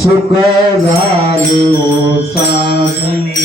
सुख झाले ओ साधनी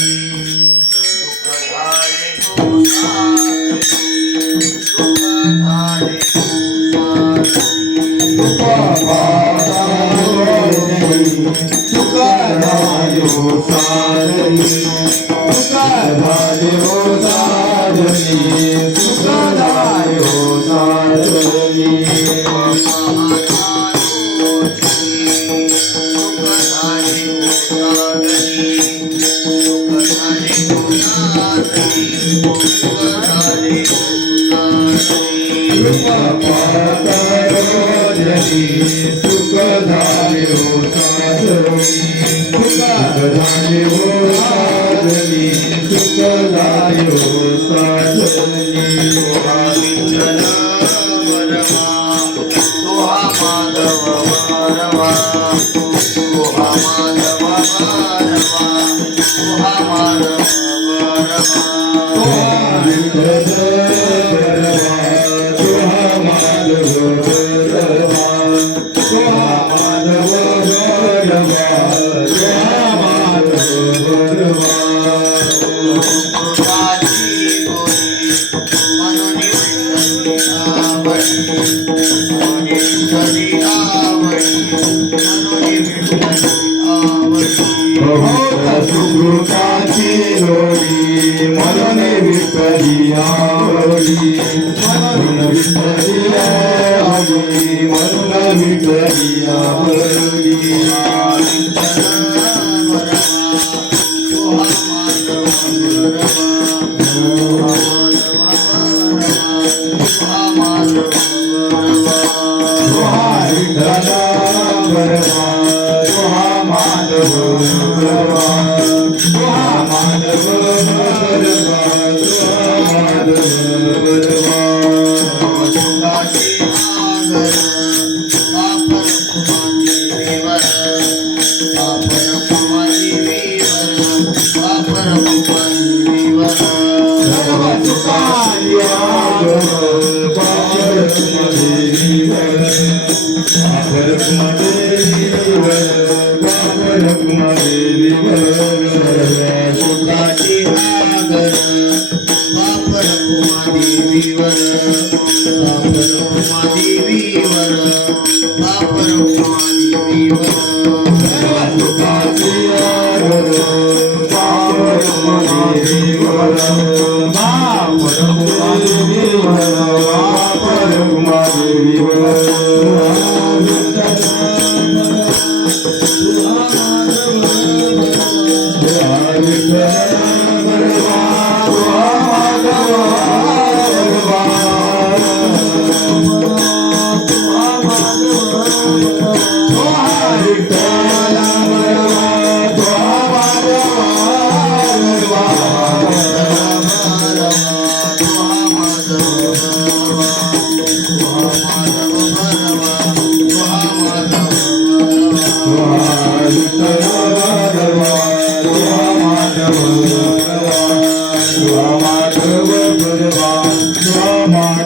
Hare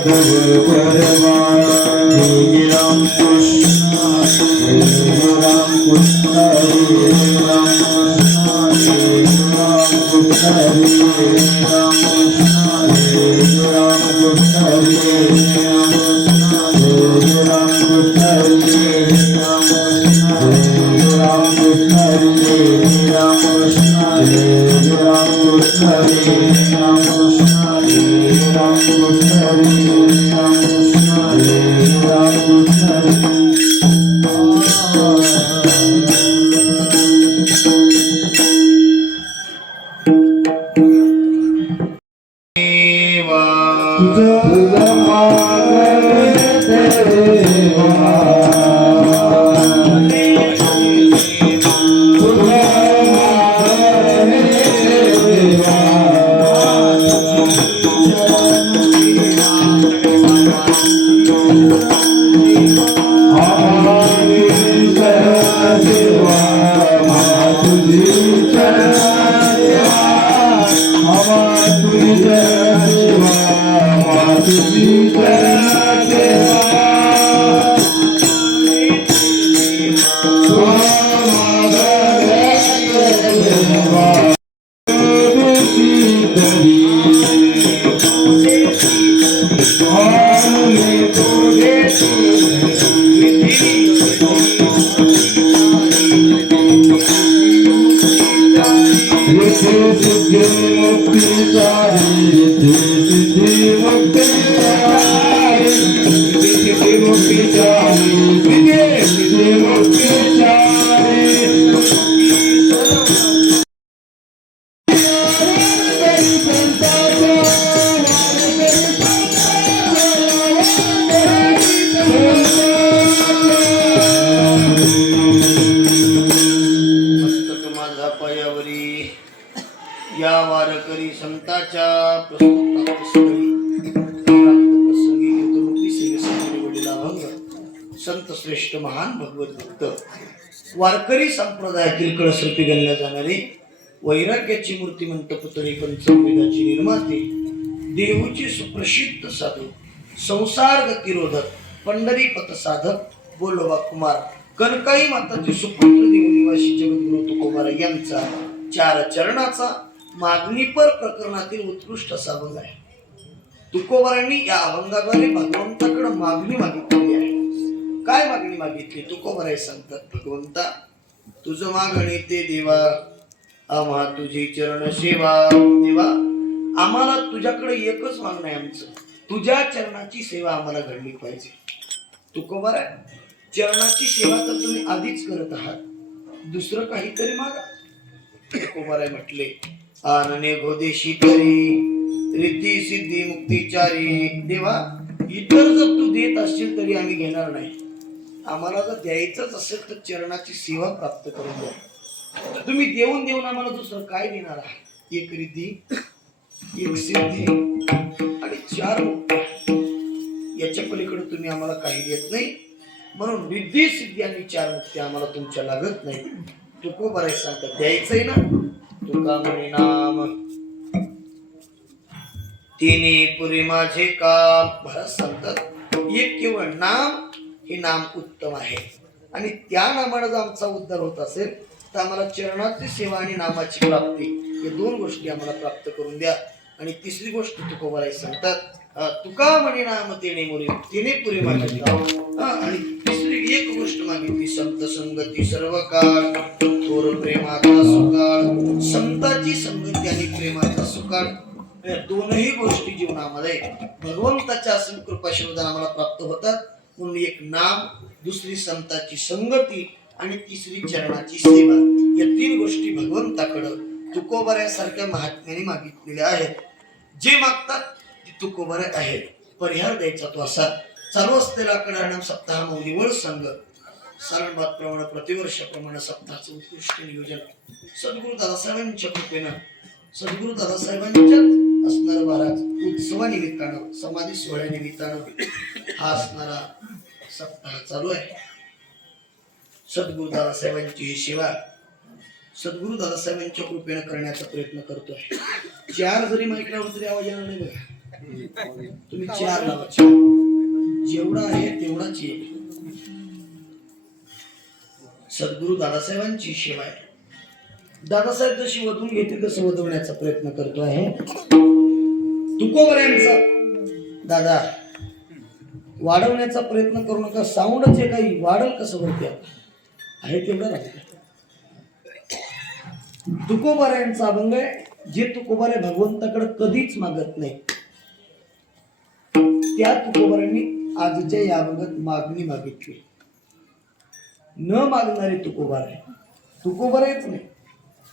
परवा हरे राम कृष्ण हरे राम कृष्ण हरे राम हरे राम कृष्ण हरे राम हरे राम कृष्ण हरे राम हरे राम कृष्ण हरे राम हरे राम कृष्ण हरे राम हरे राम कृष्ण हरे राम हरे राम कृष्ण हरे तुझं मागते देवा या वारकरी संताच्या प्रसंगी संत श्रेष्ठ महान भगवत भक्त वारकरी संप्रदायातील कळसरूपी गणल्या जाणारे वैराग्याची मूर्तिमंत पुतळी पंचवेदाची निर्माते देहूची सुप्रसिद्ध साधू संसार गतिरोधक पंढरीपथ साधक बोलोबा कुमार कनकाई माताचे सुपुत्र देव निवासी जगद्गुरु तुकोबारा यांचा चार चरणाचा मागणीपर प्रकरणातील उत्कृष्ट असा अभंग आहे. तुकोबारांनी या अभंगाद्वारे भगवंताकडे मागणी मागितली आहे. काय मागणी मागितली? तुकोबाराय सांगतात, भगवंता तुझं मागणी ते देवा, आम्हा तुझी चरण सेवा. देवा आम्हाला तुझ्याकडे एकच मागणं आहे, आमचं तुझ्या चरणाची सेवा आम्हाला घडली पाहिजे. तुकोबारा चरणाची सेवा तर तुम्ही आधीच करत आहात, दुसरं काहीतरी मागा. तुकोबाराय म्हटले, आनने गोदेशी तरी रिद्धी सिद्धी मुक्तीचारी. देवा इतर जर तू देत असशील तरी आम्ही घेणार नाही. आम्हाला जर द्यायचंच असेल तर चरणाची सेवा प्राप्त करून द्या. तुम्ही देऊन देऊन आम्हाला दुसरं काय देणार आहात? एक रिद्धी, एक सिद्धी आणि चार मुक्ती, याच्या पलीकडे तुम्ही आम्हाला काही देत नाही. म्हणून रिद्धी सिद्धी आणि चार मुक्ती आम्हाला तुमच्या लागत नाही. तुकोबाराय सांगतात, द्यायचंय ना. तुका म्हणे नाम तिने पुरी माझे काम. महाराज सांगतात, एक केवळ नाम, हे नाम उत्तम आहे आणि त्या नामाने जर आमचा उद्धार होत असेल तर आम्हाला चरणाची सेवा आणि नामाची प्राप्ती, या दोन गोष्टी आम्हाला प्राप्त करून द्या. आणि तिसरी गोष्ट तुकोबाराय सांगतात, तुका म्हणे नाम तिने पुरी माझे काम. आणि तिसरी एक गोष्ट मागितली, संत संगती सर्व काळ, थोर प्रेमाचा सुकाळ. संताची संगती आणि प्रेमाचा सुकाळ, या दोनही गोष्टी जीवनामध्ये भगवंताच्या कृपाशीर्वादाने आम्हाला प्राप्त होतात. म्हणून एक नाम, दुसरी संताची संगती आणि तिसरी चरणाची सेवा, या तीन गोष्टी भगवंताकडे तुकोबारासारख्या महात्म्याने मागितलेल्या आहेत. जे मागतात ते तुकोबारा आहेत. परिहार द्यायचा तो असा, चालू असलेला कडारणाम सप्ताह मौलीवळ संघ सारणबादप्रमाणे प्रतिवर्षाप्रमाणे सप्ताहाचं उत्कृष्ट नियोजन सद्गुरु दादासाहेबांच्या कृपेनं, सद्गुरु दादासाहेबांच्याच असणारा महाराज उत्सवानिमित्तानं, समाधी सोहळ्यानिमित्तानं हा असणारा सप्ताह चालू आहे. सद्गुरु दादासाहेबांची ही सेवा सद्गुरु दादासाहेबांच्या कृपेनं करण्याचा प्रयत्न करतोय. चार जरी माईकला तरी आवाज येणार नाही बघा. तुम्ही 4 लावा 4. जेवढा आहे तेवढाच येईल. सद्गुरु दादासाहेबांची सेवा आहे. दादासाहेब जशी वधून घेतील तसं वधवण्याचा प्रयत्न करतो आहे. तुकोबऱ्यांचा दादा वाढवण्याचा प्रयत्न करू नका. साऊंडच आहे काही वाढल कसं वरती आहे तेवढं राहील. तुकोबऱ्यांचा अभंग आहे. जे तुकोबरे भगवंताकडे कधीच मागत नाही त्या तुकोबऱ्यांनी आजच्या या अभंगात मागणी मागितली. न मागणारे तुकोबारे तुकोबारेच नाही,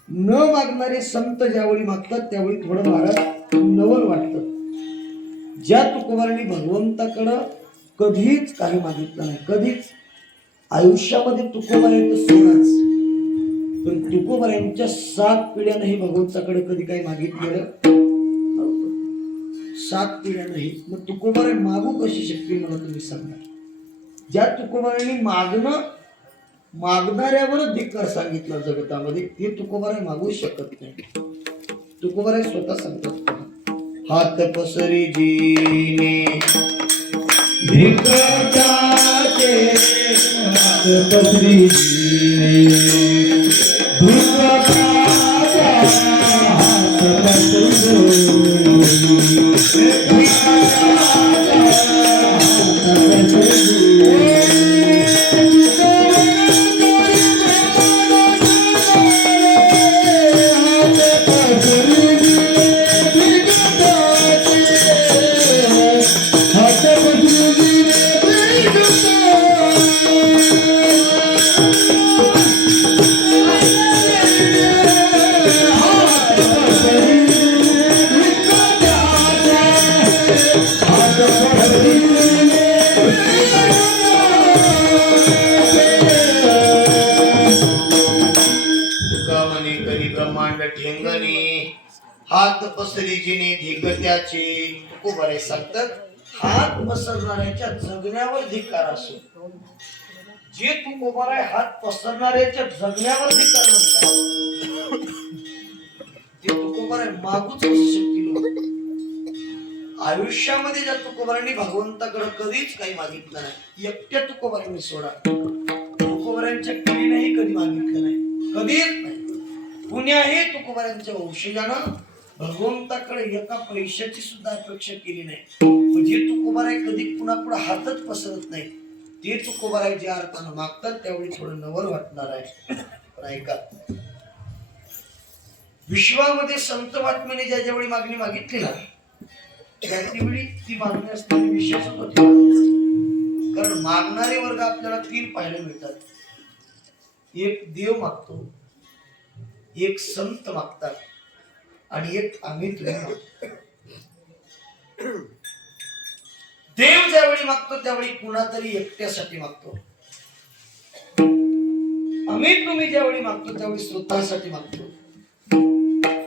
न मागणारे संत ज्यावेळी मागतात त्यावेळी थोडं महाराज नवल वाटतं. ज्या तुकोबारांनी भगवंताकडं कधीच काही मागितलं नाही, कधीच आयुष्यामध्ये तुकोबारांचं सोडच, पण तुकोबारांच्या 7 पिढ्या नाही भगवंताकडे कधी काही मागितलेलं 7 पिढ्या नाही. मग तुकोबारे मागू कशी शक्य मला तुम्ही सांगा. ज्या तुकोबारांनी मागणाऱ्यावरच धिक्कार सांगितला जगतामध्ये ते तुकोबारे मागू शकत नाही. तुकोबारे स्वतः सांगतात हात पसरी जीने भिकाचे, हात पसरी जीने भिकाचा, हात हात पसरी जिने धिगत्याचे. तुकोबारे सांगतात हात पसरणाऱ्याच्या जगण्यावर धिक्कार असो. जे तुकोबारे हात पसरणाऱ्याच्या जगण्यावर धिक्कार म्हणतात ते तुकोबारे मागूच कशी शकतील. आयुष्यामध्ये ज्या तुकोबारांनी भगवंताकडे कधीच काही मागितलं नाही, एकट्या तुकोबारांनी सोडा, तुकोबारांच्या पिढीनेही कधी मागितलं नाही, कधीच नाही. कुण्याही तुकोबारांच्या वंशजानं भगवंताकडे एका पैशाची सुद्धा अपेक्षा केली नाही. म्हणजे तुकोबाराय कधी कुणापुढे हातच पसरत नाही. ते तुकोबाराय ज्या अर्थानं मागतात त्यावेळी थोडं नवल वाटणार आहे. पण ऐका, विश्वामध्ये संत महात्म्याने ज्या ज्यावेळी मागणी मागितली ना त्यावेळी ती मागणी असणारी विशेष होती. कारण मागणारे वर्ग आपल्याला 3 पाहायला मिळतात. एक देव मागतो, एक संत मागतात आणि एक आम्ही तुम्ही मागतो. देव ज्यावेळी मागतो त्यावेळी कुणातरी एकट्यासाठी मागतो. आम्ही तुम्ही ज्यावेळी मागतो त्यावेळी स्वतःसाठी मागतो.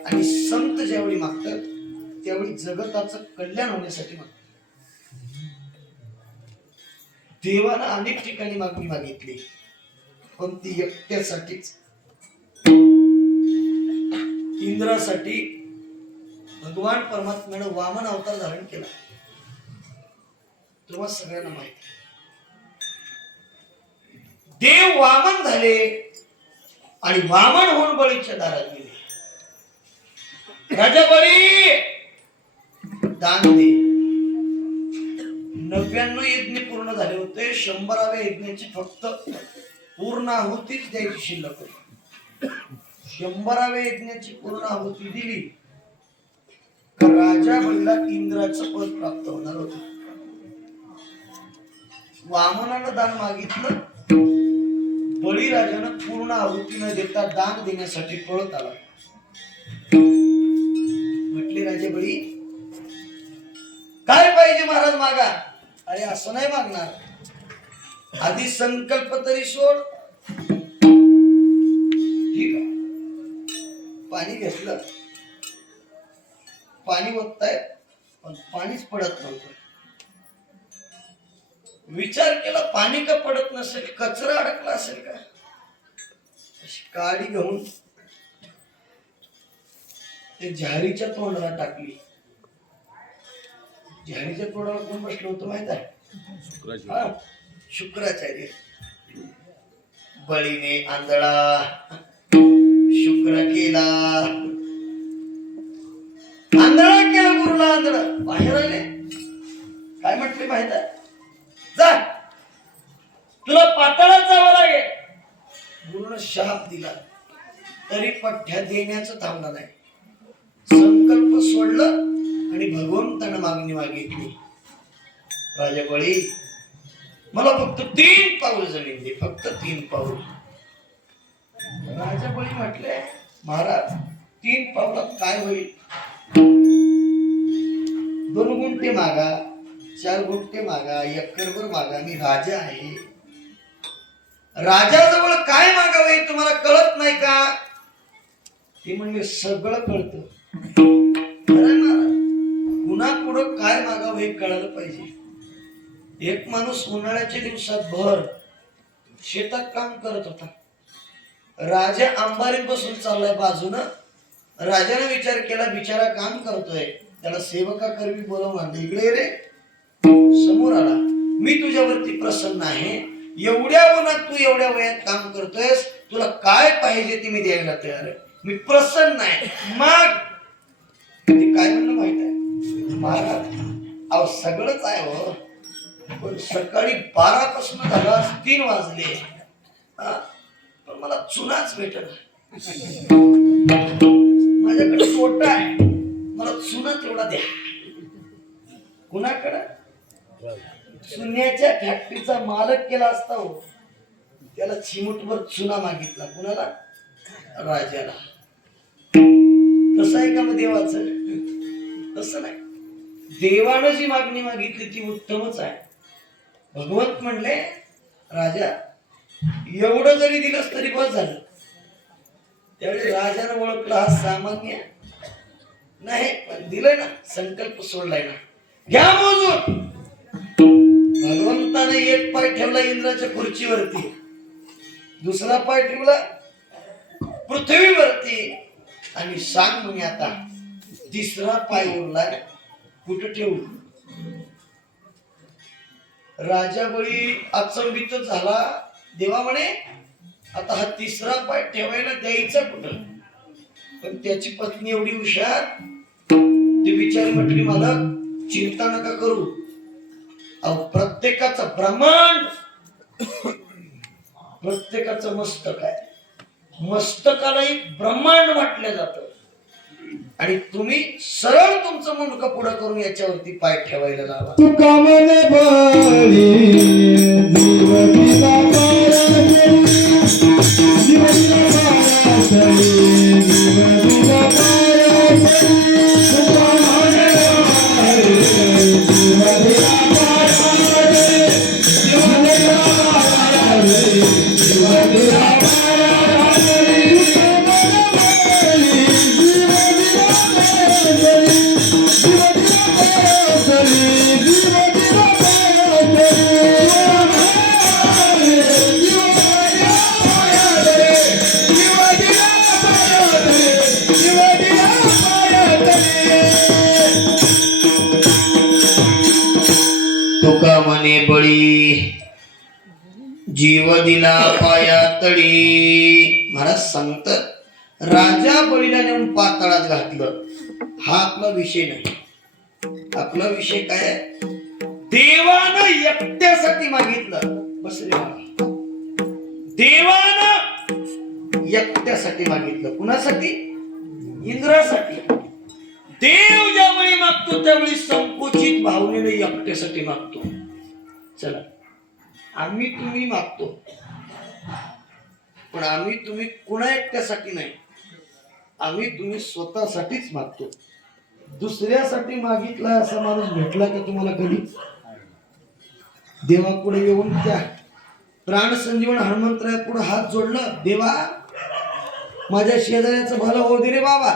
आणि संत ज्यावेळी मागतात त्यावेळी जगताचं कल्याण होण्यासाठी मागतात. देवाला अनेक ठिकाणी मागणी मागितली पण ती एकट्यासाठीच. इंद्रासाठी भगवान परमात्म्याने वामन अवतार धारण केला. तेव्हा सगळ्यांना माहिती देव वामन झाले आणि वामन होऊन बळीच्या दारात गेले. राजा बळी दान दे. 99 यज्ञ पूर्ण झाले होते. 100व्या यज्ञाची फक्त पूर्ण आहुतीच द्यायची शिल्लक होती. 100व्या यज्ञाची पूर्ण आहुती दिली तर राजा बळीला इंद्राचं पद प्राप्त होणार होतं. वामनानं दान मागितलं, बळीराजानं पूर्ण आहुती न देता दान देण्यासाठी पळत आला. म्हटले राजा बळी काय पाहिजे महाराज मागा. अरे असं नाही मागणार, आधी संकल्प तरी सोड. ठीक आहे, पाणी घेतलं, पाणी ओतताय पण पाणीच पडत नव्हतं. विचार केला पाणी का पडत नसेल, कचरा अडकला असेल का. काडी घेऊन ते झारीच्या तोंडाला टाकली. झाडीच्या तोडावर कोण बसलं होतं माहित आहे? हा, शुक्राचार्य. बळीने आंधळा शुक्र केला, आंधळा केला गुरुला. आंधळा बाहेर आले, काय म्हटले माहित आहे? जा, तुला पाताळात जावं लागेल. गुरुनं शाप दिला तरी पठ्ठ्या देण्याचं थांबलं नाही. संकल्प सोडलं आणि भगवंतानं मागणी मागितली. राजा बळी, मला फक्त 3 पाऊल जमीन दे, फक्त 3 पाऊल. राजा बळी म्हटले, महाराज 3 पावलात काय होईल? 2 गुंठे मागा, 4 गुंठे मागा, एकरभर मागा, मी राजा आहे. राजाजवळ काय मागावे तुम्हाला कळत नाही का? ते म्हणजे सगळं कळतं. पुन्हा पुढं काय मागावं हे कळायला पाहिजे. एक माणूस उन्हाळ्याच्या दिवसात भर शेतात काम करत होता. राजा अंबारीत बसून चाललाय बाजूनं. राजाने विचार केला, बिचारा काम करतोय, त्याला सेवका करवी बोलावून आणलं. इकडे रे, समोर आला. मी तुझ्यावरती प्रसन्न आहे. एवढ्या उन्हात तू एवढ्या वयात काम करतोयस, तुला काय पाहिजे ते मी द्यायला तयार आहे. मी प्रसन्न आहे, मग. ते काय म्हणलं माहित आहे? महाराज, अहो सगळंच आहे हो, पण सकाळी 12 पासून झाला 3 वाजले, पण मला चुनाच भेटत. माझ्याकडे तोटा आहे, मला चुना तेवढा द्या. कुणाकडे? चुन्याच्या फॅक्टरीचा मालक केला असता हो, त्याला चिमूटभर चुना मागितला. कुणाला? राजाला. तसं आहे का मग देवाचं? तसं नाही. देवानं जी मागणी मागितली ती उत्तमच आहे. भगवंत म्हणले, राजा एवढं जरी दिलंस तरी बस झालं. त्यावेळी राजानं ओळखलं, हा सामान्य नाही, पण दिलंय ना, संकल्प सोडलाय ना, घ्या मोजून. भगवंताने एक पाय ठेवला इंद्राच्या खुर्चीवरती, दुसरा पाय ठेवला पृथ्वीवरती, आणि सांग म्हणे आता 3रा पाय उरलाय, कुठं ठेवू? राजा बळी अचंबित झाला. देवा म्हणे, आता हा 3रा पाय ठेवायला द्यायचा कुठं? पण त्याची पत्नी एवढी हुशार, ती बिचारी म्हटली, मला चिंता नका करू. अहो प्रत्येकाचं ब्रह्मांड, प्रत्येकाचं मस्तक आहे. मस्तकाला एक ब्रह्मांड म्हटलं जातं, आणि तुम्ही सरळ तुमचं मुंडकं पुढं करून याच्यावरती पाय ठेवायला लावा. तुका मने बळी जीव दिला पायातळी, जीव दिला पायातळी, जीव दिला पायातळी. तुका मने बळी जीव दिला पायातळी, जीव दिला पायातळी, जीव दिला पायातळी. तुका म्हणे बळी जीव दिला पायातळी. महाराज सांगतात, राजा बळीला नेऊन पाताळात घातलं. हा आपला विषय नाही. आपला विषय काय आहे? देवानं एकट्यासाठी मागितलं. बस रे बाबा, देवानं एकट्यासाठी मागितलं. कुणासाठी? इंद्रासाठी. देव ज्यावेळी मागतो त्यावेळी संकोचित भावनेने एकट्यासाठी मागतो. चला, आम्ही तुम्ही मागतो, पण आम्ही तुम्ही कुणा एकट्यासाठी नाही, आम्ही तुम्ही स्वतःसाठीच मागतो. दुसऱ्यासाठी मागितला असा माणूस भेटला का तुम्हाला कधी? देवापुढे येऊन त्या प्राण संजीवन हनुमंतराया पुढे हात जोडलं, देवा माझ्या शेजाऱ्याचं भलं होऊ दे रे बाबा,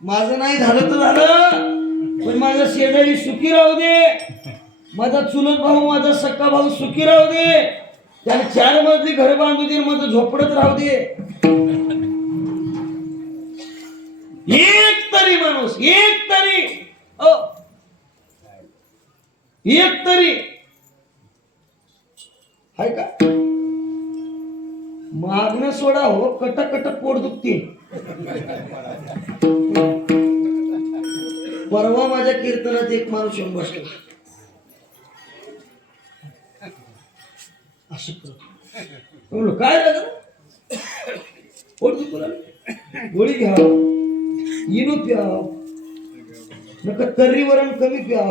माझं नाही झालं तर झालं, पण माझा शेजारी सुखी राहू दे, माझा चुलत भाऊ माझा सक्का भाऊ सुखी राहू दे, त्याने 4 मजली घर बांधू दे, माझं झोपडत राहू दे. एक तरी माणूस, एक तरी एक तरी हाय का? मागणं सोडा हो, कट कट पोट दुखते. परवा माझ्या कीर्तनात एक माणूस येऊन बसला. असं म्हणलो, काय झालं? पोट दुखू लागलं. गोळी घ्या, इनो प्या, नका तर्री वरण कमी प्या.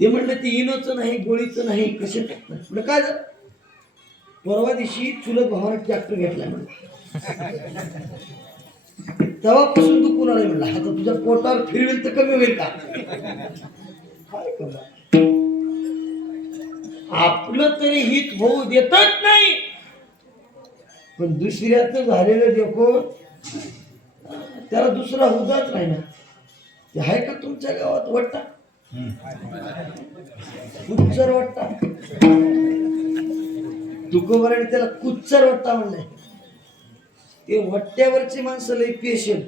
ते म्हणलं ते इनोचं नाही, गोळीचं नाही, कसे म्हणलं काय झालं? परवा दिवशी चुलत भावाने ट्रॅक्टर घेतलाय म्हणलं. तेव्हापासून तू कुणाला म्हणला, आता तुझ्या पोटावर फिरवेल तर कमी होईल का? काय करा, आपलं तरी हित होऊ देतच नाही, पण दुसऱ्याच झालेलं देखो त्याला दुसरा हुदाच नाही ना. ते आहे का तुमच्या गावात वाटता? कुच्चर वाटता, तुकोबराने त्याला कुच्चर वाटता म्हणलंय. ते वट्ट्यावरची माणसं लई पेशंट.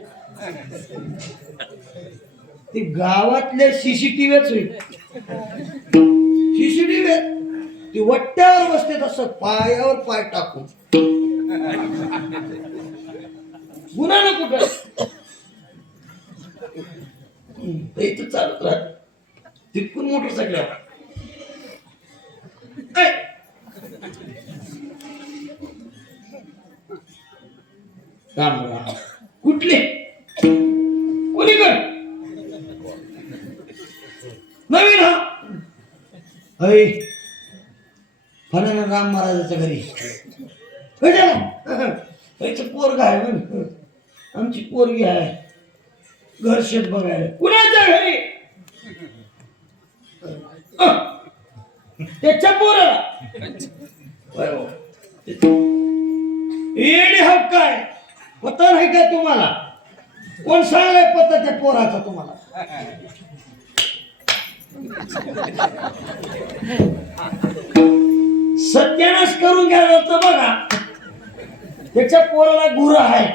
ते गावातल्या सीसीटीव्हीच होईल. सीसीटीव्ही ते वट्ट्यावर बसते तसं पायावर पाय टाकून. गुन्हा ना कुठं इथं चालत राहत. तिथून मोटरसायकल कुठले कोणीकडे नवीन हा फलाना राम महाराजाच्या घरी पोरगा आहे म्हण. आमची पोरगी आहे, घर शेत बघायला. कुणाच्या घरी? त्याच्या पोराला. येणे हक्क आहे. पत्ता नाही काय तुम्हाला? कोण सांगलाय पत्ता त्या पोराचा तुम्हाला? सत्यानाश करून घ्यायला तर बघा, त्याच्या पोराला गुरा आहे,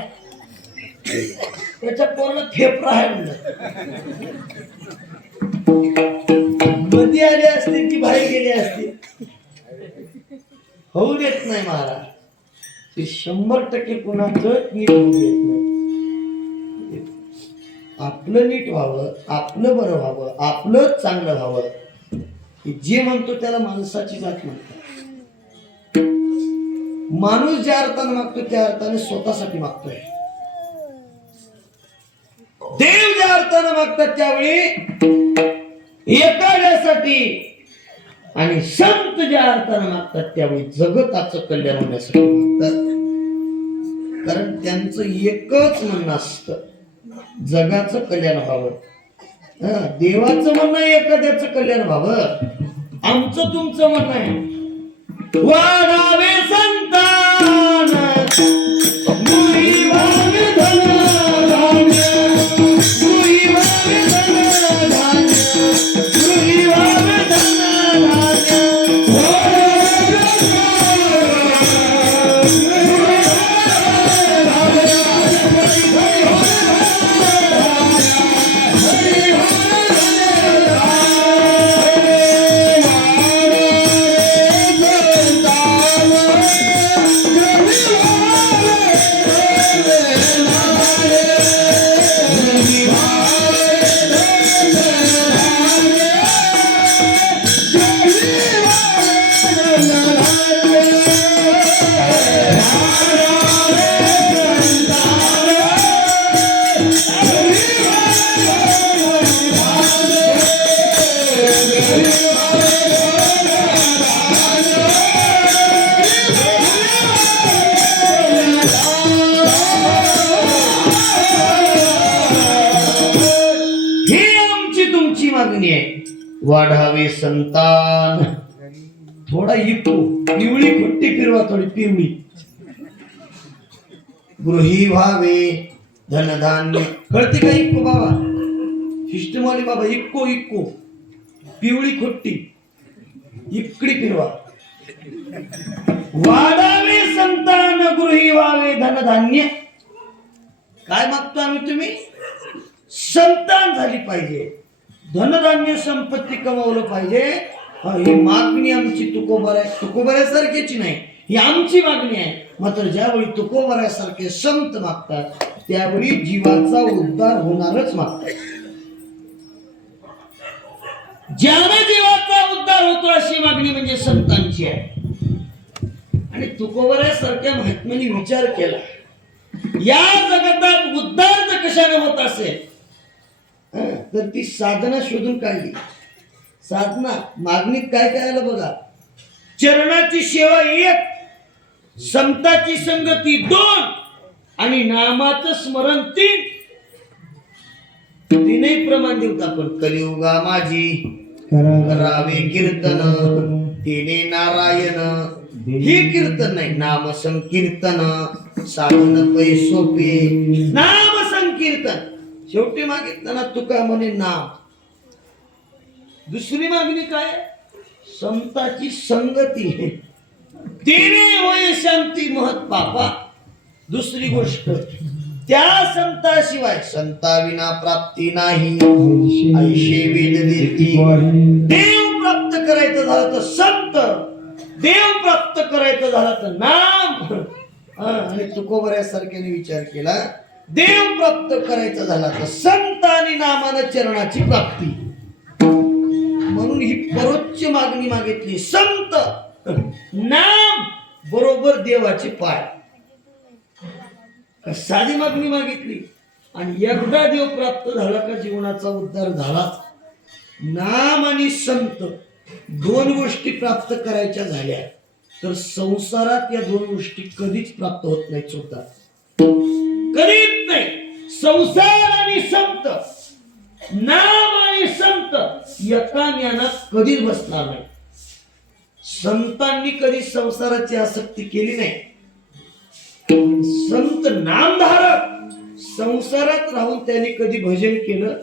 त्याच्या पोराला फेफरा आहे म्हणलं. मध्ये आले असते की बाहेर गेले असते, होऊ देत नाही महाराज. ते 100% कुणाचं नीट होऊ देत नाही. आपलं नीट व्हावं, आपलं बरं व्हावं, आपलं चांगलं व्हावं, जे म्हणतो त्याला माणसाची जात म्हणतात. माणूस ज्या अर्थाने मागतो त्या अर्थाने स्वतःसाठी मागतोय. देव ज्या अर्थाने मागतात त्यावेळी एखाद्यासाठी, आणि संत ज्या अर्थाने मागतात त्यावेळी जगताचं कल्याण होण्यासाठी मागतात. कारण त्यांचं एकच म्हणणं असतं, जगाचं कल्याण व्हावं. देवाचं म्हणणं आहे एखाद्याचं कल्याण व्हावं. आमचं तुमचं म्हणणं आहे वाढावे संतान, मुळी व्हावे धनधान्य, मुळी व्हावे धनधान्य, मुळी व्हावे धनधान्य. वाढावे संतान, थोडा इको, पिवळी खुट्टी फिरवा, थोडी पिवळी. गृही व्हावे धनधान्य. कळते का इको बाबा? शिष्टमाली बाबा, इको इको, पिवळी खुट्टी इकडी फिरवा. वाढावे संतान, गृही व्हावे धनधान्य. काय मागतो आम्ही? तुम्ही संतान झाली पाहिजे, धनधान्य संपत्ती कमावलं पाहिजे. ही मागणी आमची तुकोबऱ्यासारखीची नाही, ही आमची मागणी आहे. मात्र ज्यावेळी तुकोबऱ्यासारखे संत मागतात त्यावेळी जीवाचा उद्धार होणारच मागतात. ज्याने जीवाचा उद्धार होतो अशी मागणी म्हणजे संतांची आहे. आणि तुकोबऱ्यासारख्या महात्म्याने विचार केला, या जगतात उद्धार जर कशाने होत असेल तर ती साधना शोधून काढली. साधना मागणीत काय काय आलं बघा. चरणाची सेवा 1, संताची संगती 2 आणि नामाचं स्मरण 3. तीनही प्रमाण देऊत आपण. कलियुगा माझी करावे कीर्तन, तिने नारायण. हे कीर्तन नाही, नाम संकीर्तन. साधन पै सोपे नाम संकीर्तन. शेवटी मागितलं ना तुका म्हणे नाम. दुसरी मागणी काय, संताची संगती. तिने होय शांती महत पापा. दुसरी गोष्ट, त्या संताशिवाय संताविना प्राप्ती नाही. ऐशे वेद देती. देव प्राप्त करायचं झालं तर संत, देव प्राप्त करायचं झालं तर नाम. आणि तुकोबऱ्यासारख्याने विचार केला, देव प्राप्त करायचा झाला तर संत आणि नामानं चरणाची प्राप्ती. म्हणून ही परोच्च मागणी मागितली. संत नाम बरोबर देवाचे पाय. साधी मागणी मागितली आणि एकदा देव प्राप्त झाला का जीवनाचा उद्धार झाला. नाम आणि संत 2 गोष्टी प्राप्त करायच्या झाल्या तर संसारात या 2 गोष्टी कधीच प्राप्त होत नाहीत. सुद्धा कधीच नाही. संसार आणि संत, नाम आणि संत एका ज्ञानात कधीच बसणार नाही. संतांनी कधी संसाराची आसक्ती केली नाही. संत नामधारक संसारात राहून त्यांनी कधी भजन केलं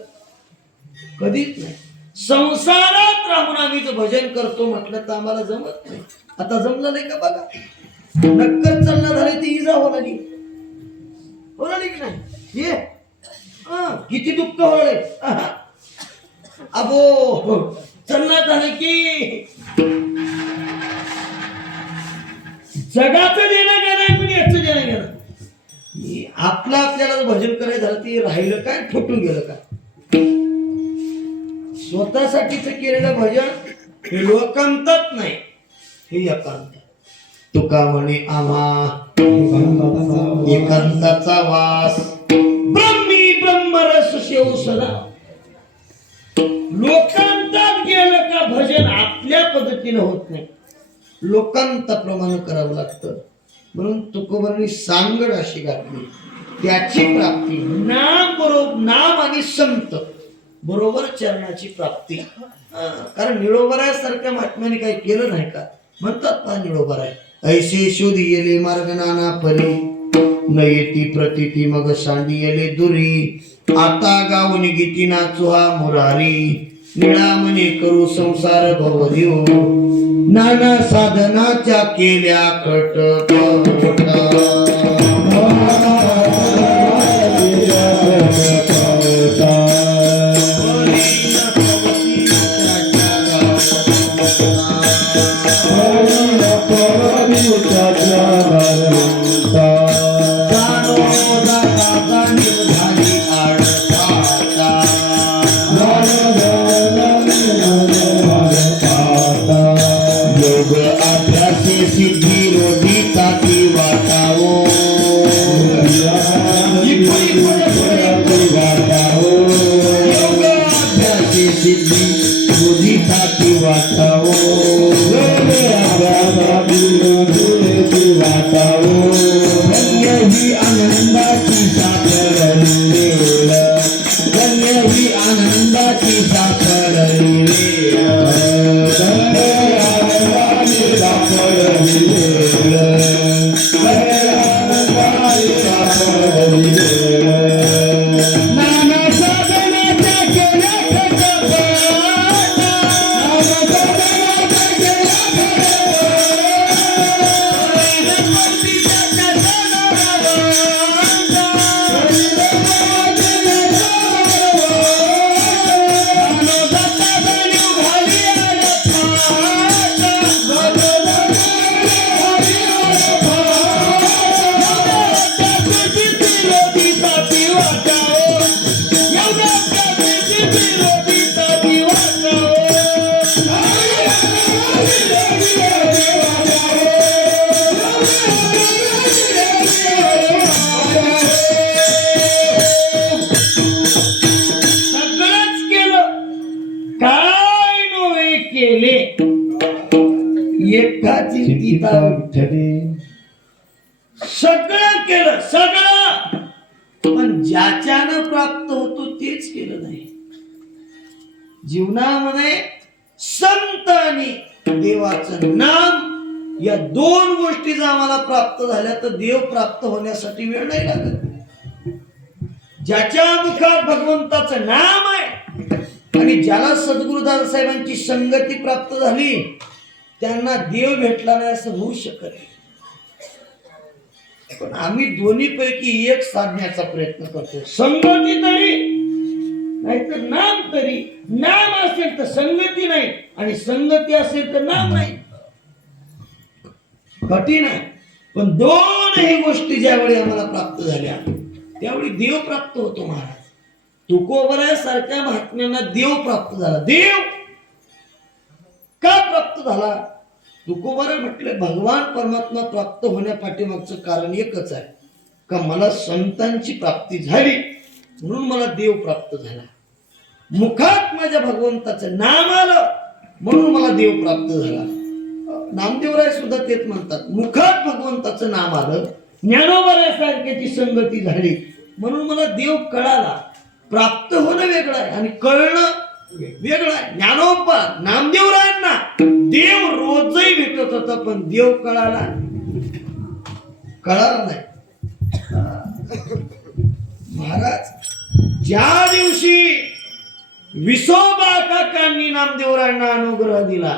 कधीच नाही. संसारात राहून आम्ही जर भजन करतो म्हटलं तर आम्हाला जमत नाही. आता जमलं नाही का बघा. नक्कर चालना झाली ती इजा होणारी की नाही. ये किती दुःख होणे. अबो चालना झालं की जगाचं देणं घेणं पण याचं देणं घेणं. आपल्याला भजन करायचं झालं ते राहिलं काय, फुटून गेलं का. स्वतःसाठीच केलेलं भजन हे लोकांतात नाही, हे एकांत. तुका म्हणे आम्हा एकांताचा वास, ब्रह्मी ब्रह्मरस शेव सदा. लोकांतात गेलं का भजन आपल्या पद्धतीने होत नाही, लोकांताप्रमाणे करावं लागतं. म्हणून तुकोबांनी सांगड अशी घातली, त्याची प्राप्ती नाम बरोबर, नाम आणि संत बरोबर चरणाची प्राप्ती. कारण निळोबरायासारख्या महात्म्याने काही केलं नाही का. म्हणतात ना निळोबराय ऐसे शोधी येले मार्ग नाना परी, न येती प्रतीती मग सांडी येले दुरी. आता गाऊन गीती नाचू हा मुरारी, निळा मने करू संसार भवदिओ. नाना साधनाच्या केल्या कटकटा. सिद्धी रोधी ताती वाटावो, सिद्धी रोधी ताती वाटावो, वाटावो. धन्य ही आनंदाची साखर, धन्य ही आनंदाची साखर. एकटा चिंतिता विठ्ठले. सगळं केलं सगळं, पण ज्याच्यानं प्राप्त होतो तेच केलं नाही. जीवनामध्ये संत आणि देवाचं नाम या दोन गोष्टी जर आम्हाला प्राप्त झाल्या तर देव प्राप्त होण्यासाठी वेळ नाही लागत. ज्याच्या मुखात भगवंताचं नाम आहे आणि ज्याला सद्गुरु दादासाहेबांची संगती प्राप्त झाली त्यांना देव भेटला नाही असं होऊ शकत नाही. पण आम्ही दोन्ही पैकी एक साधण्याचा प्रयत्न करतो. संगती तरी नाहीतर नाम तरी. नाम असेल तर संगती नाही आणि संगती असेल तर नाम नाही. कठीण आहे, पण दोनही गोष्टी ज्यावेळी आम्हाला प्राप्त झाल्या त्यावेळी देव प्राप्त होतो. महाराज तुकोबरासारख्या महात्म्यांना देव प्राप्त झाला. देव का प्राप्त झाला? तुकोबरा म्हटले भगवान परमात्मा प्राप्त होण्या पाठीमागचं कारण एकच आहे का मला संतांची प्राप्ती झाली म्हणून मला देव प्राप्त झाला. मुखात माझ्या भगवंताचं नाम आलं म्हणून मला देव प्राप्त झाला. नामदेवराय सुद्धा तेच म्हणतात, मुखात भगवंताचं नाम आलं, ज्ञानोबरासारख्याची संगती झाली म्हणून मला देव कळाला. प्राप्त होणं वेगळं आहे आणि कळणं वेगळं आहे. ज्ञानोबा नामदेवरायांना देव रोजही भेटत होता पण देव कळाला नाही. महाराज ज्या दिवशी विसोबा काकांनी नामदेवरायांना अनुग्रह दिला,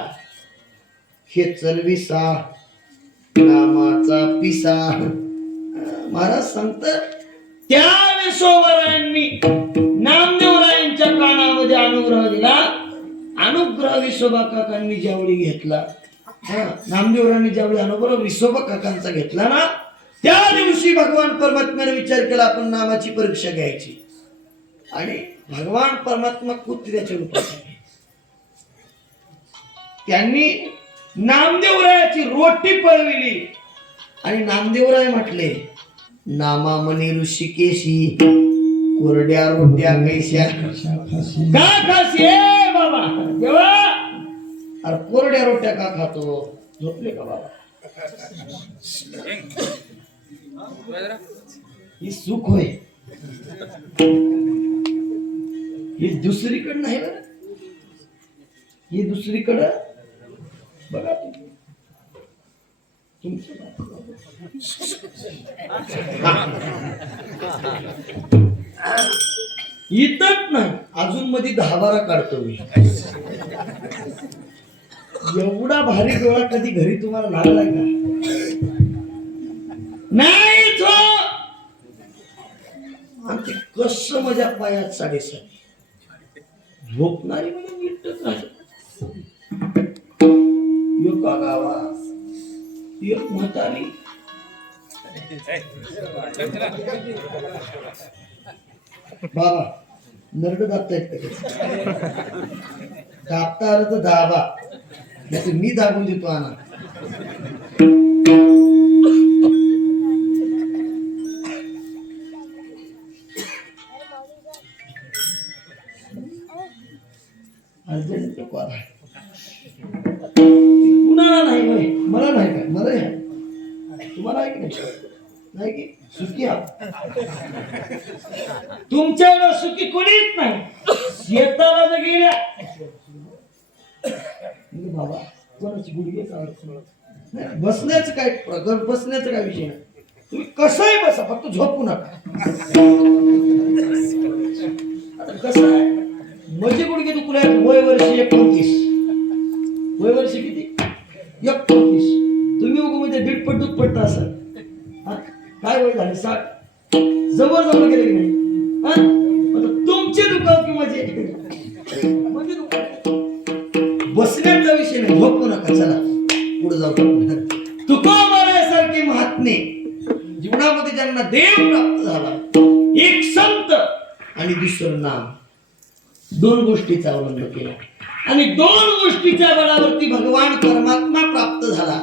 हे चलविसा नामाचा पिसा, महाराज सांगतात त्या विसोबरायांनी नामदेवरायांच्या कानामध्ये अनुग्रह दिला. अनुग्रह विसोबा काकांनी ज्यावेळी घेतला, नामदेवरायांनी ज्यावेळी अनुग्रह विसोबा काकांचा घेतला ना, त्या दिवशी भगवान परमात्म्याने विचार केला आपण नामाची परीक्षा घ्यायची. आणि भगवान परमात्मा कुत्र्याच्या रूपात आहे. त्यांनी नामदेवरायाची रोटी पळविली आणि नामदेवराय म्हटले नामा म्हणे ऋषिकेशी कोरड्या रोट्या कैश्या का खाशी बाबा देवा. अरे कोरड्या रोट्या का खातो? झोपले का बाबा? ही सुख होय, ही दुसरीकडे नाही बरं. ही दुसरीकडं बघा इथंच नाही, अजून मध्ये 10-12 काढतो मी. एवढा भारी डोळा कधी घरी तुम्हाला लागलाय का? नाही तो आमची कस माझ्या पायात 7.5 झोपणारी म्हणजे नीटच राहत. एका गावात एक म्हातारी बाबा नरड दाबतायत दाबता आलं तर दाबा, नाही मी दाबून देतो. आणा अर्जंट कॉल आहे. कुणाला नाही होय, मला नाही काय, मला आहे. तुम्हाला आहे की नाही की सुखी आहात? तुमच्याकडं सुखी कोणीच नाही. शेताला जर गेल्या बाबा कोणाची गुडघे बसण्याचं काय प्रगत, बसण्याचं काय विषय नाही. तुम्ही कसंही बसा, फक्त झोपू नका. आता कसं आहे माझे गुडघे दुखले आहेत. वय वर्ष 29. वय वर्ष किती? 29. तुम्ही म्हणजे दीडपट दुप्पट असाल. काय वय झाले? 60. जवळ जवळ गेले की नाही? तुमचे दुखाव की माझे बसण्याचा विषय नाही. झोपू नका. चला पुढे जाऊ. तुकोबारासारखे महात्मे जीवनामध्ये ज्यांना देव प्राप्त झाला, एक संत आणि दुसरं नाम, 2 गोष्टीचा अवलंब केला आणि 2 गोष्टीच्या बळावरती भगवान परमात्मा प्राप्त झाला.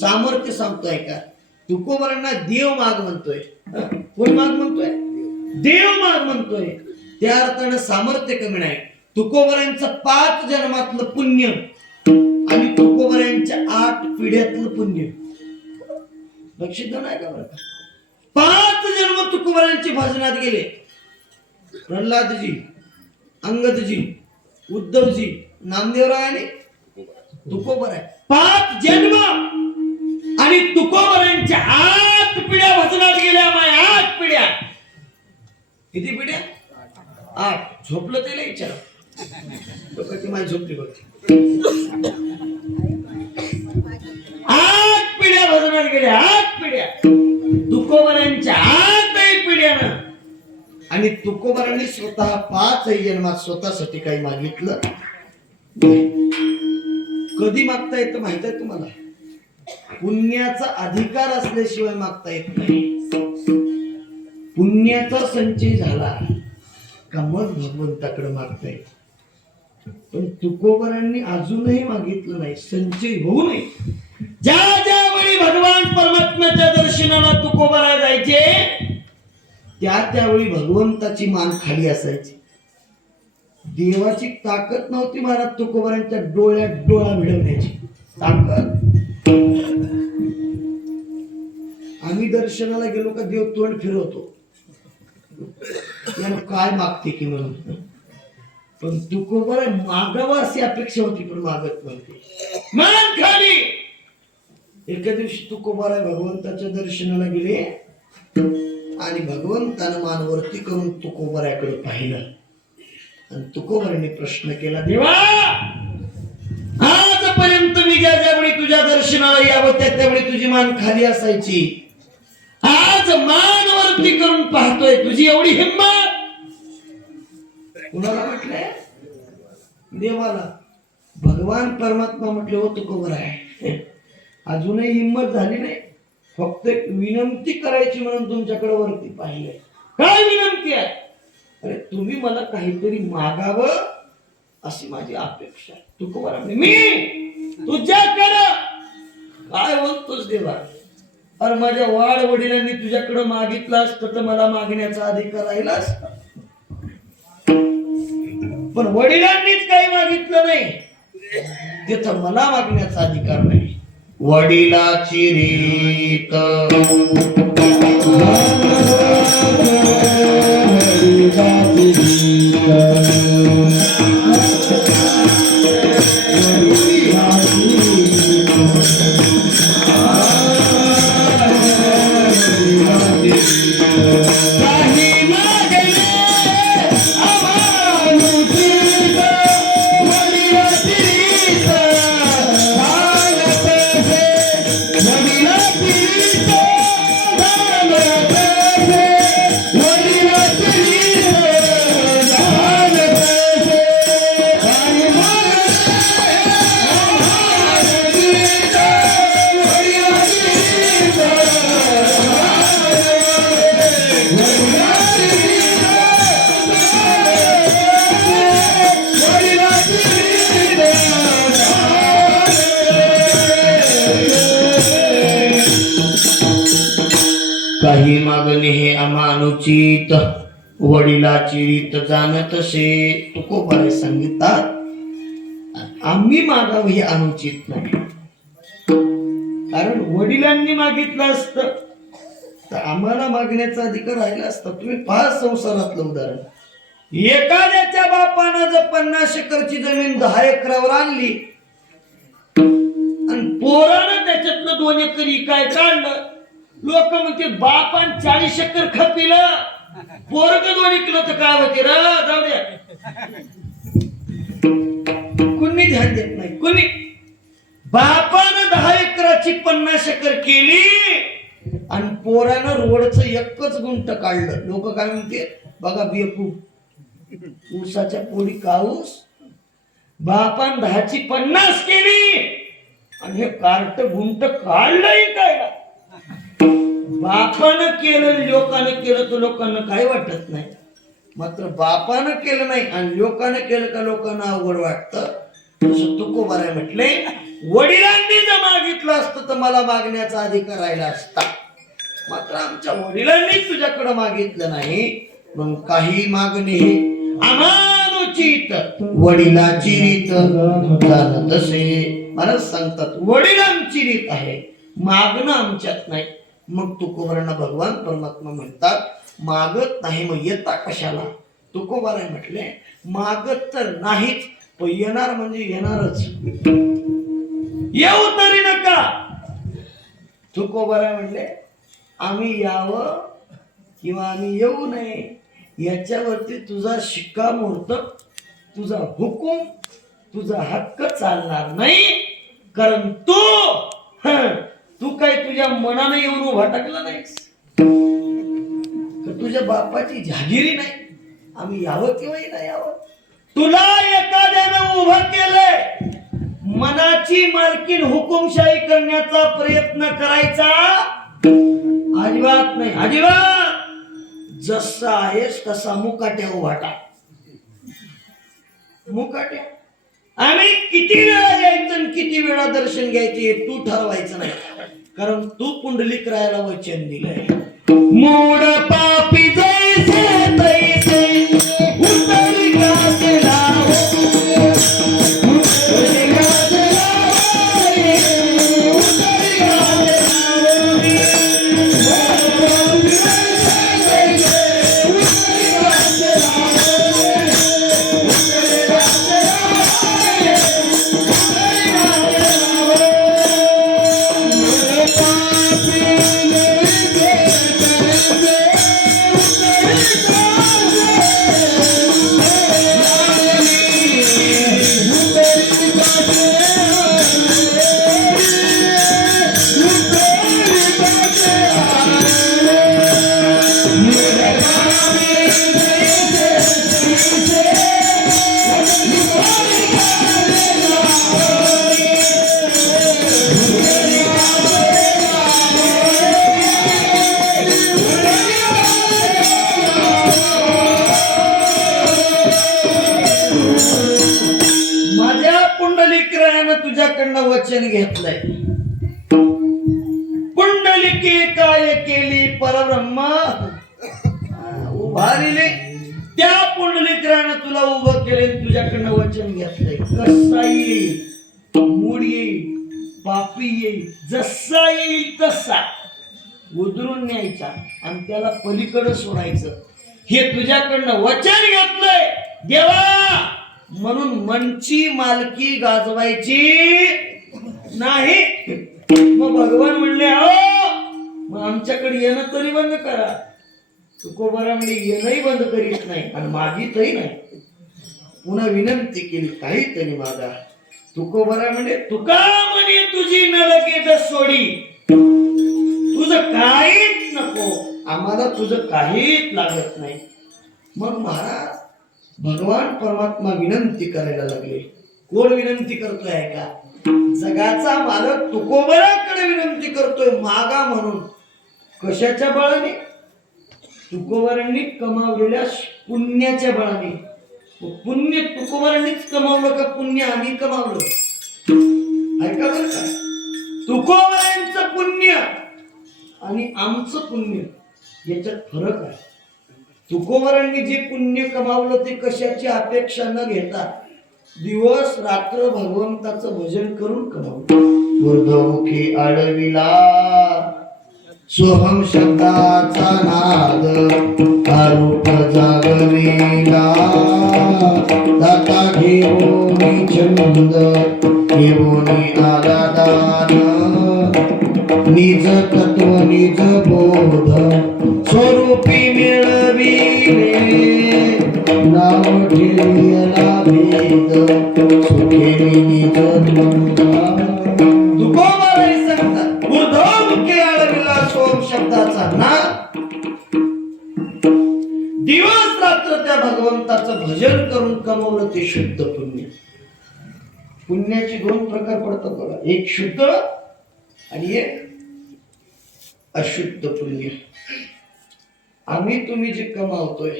सामर्थ्य सांगतोय का? तुकोबारांना देव माग म्हणतोय. कोण माग म्हणतोय? देव माग म्हणतोय. त्या अर्थानं सामर्थ्य कमी नाही. तुकोबारांचं 5 जन्मातलं पुण्य आणि तुकोबारांच्या 8 पिढ्यातलं पुण्य लक्षात नाही का बरं का? 5 जन्म तुकोबारांचे भजनात गेले. प्रल्हादजी, अंगदजी, उद्धवजी, नामदेवराय आणि तुकोबाराय. 5 जन्म आणि तुकोबारांच्या 8 पिढ्या भजनात गेल्या. 8 पिढ्या. किती पिढ्या? 8. झोपलं त्याला विचारा. लोकांची माय झोपली बघ. 8 पिढ्या भजनात गेल्या. 8 पिढ्या तुकोबारांच्या 8 पिढ्यानं. आणि तुकोबारांनी स्वतः 5 जन्मात स्वतःसाठी काही मागितलं. कधी मागता येतं माहित आहे तुम्हाला? पुण्याचा अधिकार असल्याशिवाय मागता येत नाही. पुण्याचा संचय झाला का मग भगवंताकडे मागता येत. पण तुकोबारांनी अजूनही मागितलं नाही. संचय होऊ नये. ज्या ज्यावेळी भगवान परमात्म्याच्या दर्शनाला तुकोबारा जायचे त्यावेळी भगवंताची मान खाली असायची. देवाची ताकद नव्हती महाराज तुकोबारांच्या डोळ्यात डोळा भिडवण्याची ताकद. आम्ही दर्शनाला गेलो का देव तोंड फिरवतो यानं काय मागते की म्हणून. पण तुकोबारा मागावा अशी अपेक्षा होती पण मागत नव्हती. मान खाली. एका दिवशी तुकोबारा भगवंताच्या दर्शनाला गेले आणि भगवंतानं मान वरती करून तुकोबाराकडे पाहिलं आणि तुकोबाराने प्रश्न केला, देवा आजपर्यंत मी ज्या ज्यावेळी तुझ्या दर्शनाला यावं त्यावेळी तुझी मान खाली असायची. आज मान वरती करून पाहतोय, तुझी एवढी हिंमत. कुणाला म्हटलंय? देवाला. भगवान परमात्मा म्हटले हो तुकोबारा आहे. अजूनही हिंमत झाली नाही. फक्त एक विनंती करायची म्हणून तुमच्याकडे वरती पाहिलंय. काय विनंती आहे? अरे तुम्ही मला काहीतरी मागावं अशी माझी अपेक्षा आहे. तुकोबारा म्हणे, मी तुझ्याकडं काय बोलतोस देवा? अरे माझ्या वाड वडिलांनी तुझ्याकडं मागितलं असतं तर मला मागण्याचा अधिकार राहिला असता. पण वडिलांनीच काही मागितलं नाही तिथं मला मागण्याचा अधिकार नाही. वडिलाची रीत काही मागणे हे अमानुचित वडिलाची रीत जाणत असे. तुकोबारा सांगतात आम्ही मागावं हे अनुचित नाही. कारण वडिलांनी मागितलं असतं तर आम्हाला मागण्याचा अधिकार राहिला असता. तुम्ही पहा संसारातलं उदाहरण. एखाद्याच्या बापानं जर 50 एकरची जमीन 10 एकरावर आणली आणि पोरानं त्याच्यातलं 2 एकर काय काढलं. लोक म्हणते बापान 40 एकर खपिलं, पोरग 2 किलो तर काय होते र. जाऊ द्या. कुणी ध्यान देत नाही. कुणी बापानं 10 एकराची 50 एकर केली आणि पोरानं रोडचं 1च गुंठ काढलं. लोक काय म्हणते बघा बेकूफ ऊसाच्या पोळी काऊस. बापान 10ची 50 केली आणि हे कार्ट गुंठ काढलंही काय. बापानं केलं लोकांना केलं तर लोकांना काही वाटत नाही. मात्र बापानं केलं नाही आणि लोकांना केलं का लोकांना अवघड वाटतं. तसं तुकोबारा म्हटले वडिलांनी जर मागितलं असतं तर मला मागण्याचा अधिकार राहिला असता. मात्र आमच्या वडिलांनी तुझ्याकडे मागितलं नाही. मग काही मागणे हे अमानुचित वडिलाची रीत जाणत असे. महाराज सांगतात वडील आमची रीत आहे, मागणं आमच्यात नाही. मग तुकोबारांना भगवान परमात्मा म्हणतात मागत नाही मग येता कशाला. तुकोबाराय म्हटले मागत तर नाहीच, पण येणार म्हणजे येणारच, येऊ तरी नका. तुकोबाराय म्हटले आम्ही यावं किंवा आम्ही येऊ नये याच्यावरती तुझा शिक्कामोर्तब, तुझा हुकूम, तुझा हक्क चालणार नाही. कारण तू काय तुझ्या मनाने येऊन उभा टाकला नाहीस, तुझ्या बापाची जहागिरी नाही आम्ही यावं किंवा नाही यावं. तुला एखाद्यानं उभं केलंय, मनाची मालकीन हुकुमशाही करण्याचा प्रयत्न करायचा अजिबात नाही, अजिबात. जसा आहेस तसा मुकाट्या उभा टाक, मुकाट्या. आम्ही किती वेळा यायचं आणि किती वेळा दर्शन घ्यायचे तू ठरवायचं नाही. कारण तू पुंडलिक रायाला वचन दिलंय, मूड पापी जैसे तैसे उतरी गाते लावो, उतरी गाते लावो, उतरी गाते लावो, पापी जैसे तैसे उतरी गाते लावो, उतरी गाते तुझ्याकडनं वचन घेतलंय. पुंडलिके काय केली परब्रह्म उभारिले, त्या पुंडलिकानं तुला उभं केले, तुझ्याकडनं वचन घेतलंय. कसा येईल, मूड येईल, पापी येईल, जसा येईल तसा उधरून न्यायचा आणि त्याला पलीकडे सोडायचं, हे तुझ्याकडनं वचन घेतलंय देवा. म्हणून मनची मालकी गाजवायची नाही. मग भगवान म्हणले हो मग आमच्याकडे येणं तरी बंद करा. तुकोबारा म्हणजे येणंही बंद करीत नाही आणि मागितही नाही. पुन्हा विनंती केली काहीतरी मागा. तुकोबारा म्हणजे तुका म्हणे तुझी नलकेत सोडी, तुझं काहीच नको, आम्हाला तुझं काहीच लागत नाही. मग महाराज भगवान परमात्मा विनंती करायला लागले. कोण विनंती करतोय आहे का? जगाचा मालक तुकोबाराकडे विनंती करतोय मागा म्हणून. कशाच्या बळाने? तुकोबारांनी कमावलेल्या पुण्याच्या बळाने. पुण्य तुकोबारांनीच कमावलं का पुण्य आम्ही कमावलं? ऐका बरं का, तुकोबारांचं पुण्य आणि आमचं पुण्य याच्यात फरक आहे. तुकोबारांनी जे पुण्य कमावलं ते कशाची अपेक्षा न घेता दिवस रात्र भगवंताचं भजन करून कमावलं. ऊर्ध्वमुखी आळविला सोहम शब्दाचा नाद, आरूप जागविला दाता घेऊन छंद, घेऊन आला दान, निज तत्व निज बोध स्वरूपी मिळविले, नाव ठेविला भेद सुखेने निज तुकोबाराय सांगतात ऊर्ध्वमुखी आळविला सोम शब्दाचा नाद, दिवस रात्र त्या भगवंताचं भजन करून कमवलं ते शुद्ध पुण्य. पुण्याचे दोन प्रकार पडतात बघा, एक शुद्ध आणि एक अशुद्ध पुण्य. आम्ही तुम्ही जे कमावतोय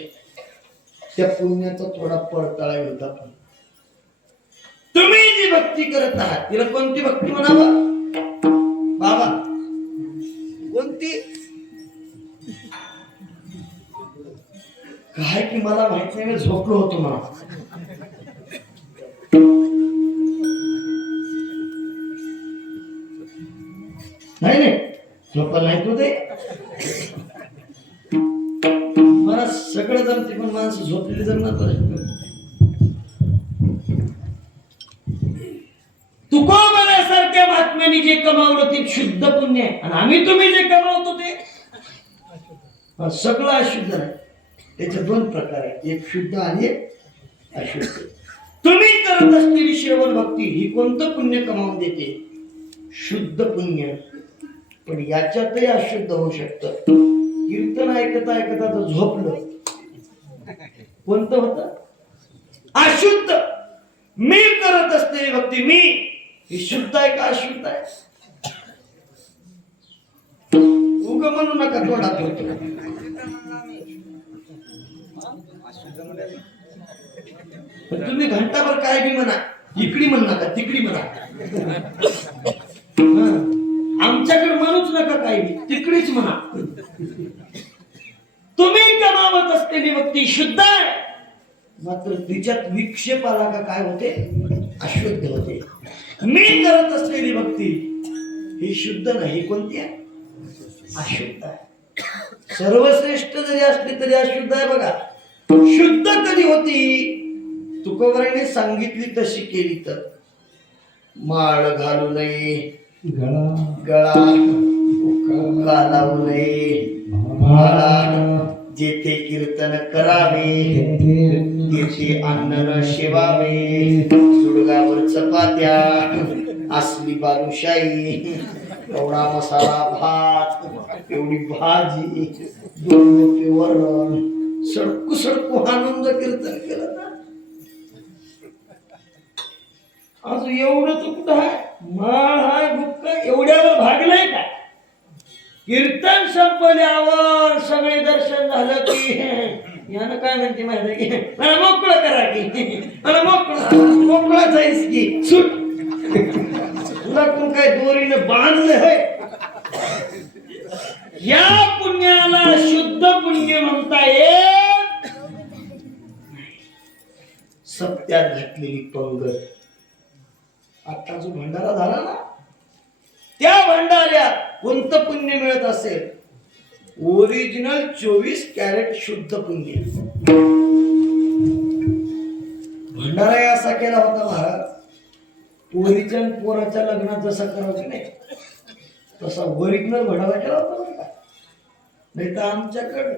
त्या पुण्याचा थोडा पडताळा होता. पण तुम्ही जी भक्ती करत आहात तिला कोणती भक्ती म्हणावं बाबा? कोणती? काय की मला माहित नाही, मी झोपलो होतो. मला महात्म्याने जे कमावलं ते शुद्ध पुण्य आहे आणि आम्ही तुम्ही जे कमावतो ते सगळं अशुद्ध आहे. त्याचे दोन प्रकार आहेत, एक शुद्ध आणि एक अशुद्ध. तुम्ही करत असलेली श्रवण भक्ती ही कोणतं पुण्य कमावून देते? शुद्ध पुण्य. पण याच्यातही अशुद्ध होऊ शकतं. कीर्तन ऐकता ऐकता तर झोपलं, कोणतं होतं? अशुद्ध. मी करत असलेली भक्ती मी ही शुद्ध आहे का अशुद्ध आहे? उग म्हणू नका तोंडात होतं. तुम्ही घंटाभर काय बी म्हणा, इकडी म्हण नका तिकडी म्हणा, आमच्याकडे म्हणूच नका काय बी, तिकडीच म्हणा. तुम्ही कमावत असलेली भक्ती शुद्ध आहे, मात्र तिच्यात विक्षेप आला का काय होते? अशुद्ध होते. मी करत असलेली भक्ती ही शुद्ध नाही, कोणती आहे? अशुद्ध आहे. सर्वश्रेष्ठ जरी असली तरी अशुद्ध आहे. बघा, शुद्ध कधी होती? तुकोबराने सांगितली तशी केली तर. माळ घालू नये, गळा लावू नये, जेथे कीर्तन करावे तेथे अन्न न शिवावे, सुडगावर चपात्या, असली बालुशाही, एवढा मसाला भात, एवढी भाजी, 2 मोठे वरण, सडकू सडकू आनंद कीर्तन केलं ना. आज एवढं तर कुठं आहे? माळ हाय बुक्क एवढ्यावर भागलंय का? कीर्तन संपल्यावर सगळे दर्शन झालं की यानं काय म्हणते माहिती आहे की मला मोकळं करा की, मला मोकळा जाईस की, सुट. तुला कोण काय दोरीनं बांधलं है? या पुण्याला शुद्ध पुण्य म्हणता येत. सत्यात घातलेली पंगत. आता जो भंडारा झाला ना, त्या भंडाऱ्यात कोणतं पुण्य मिळत असेल? ओरिजिनल 24 कॅरेट शुद्ध पुण्य. भंडारा असा केला होता महाराज, पोरीच्या पोराच्या लग्नात जसा करावं की नाही तसा ओरिजिनल भंडारा केला होता बरं का. नाही तर आमच्याकडं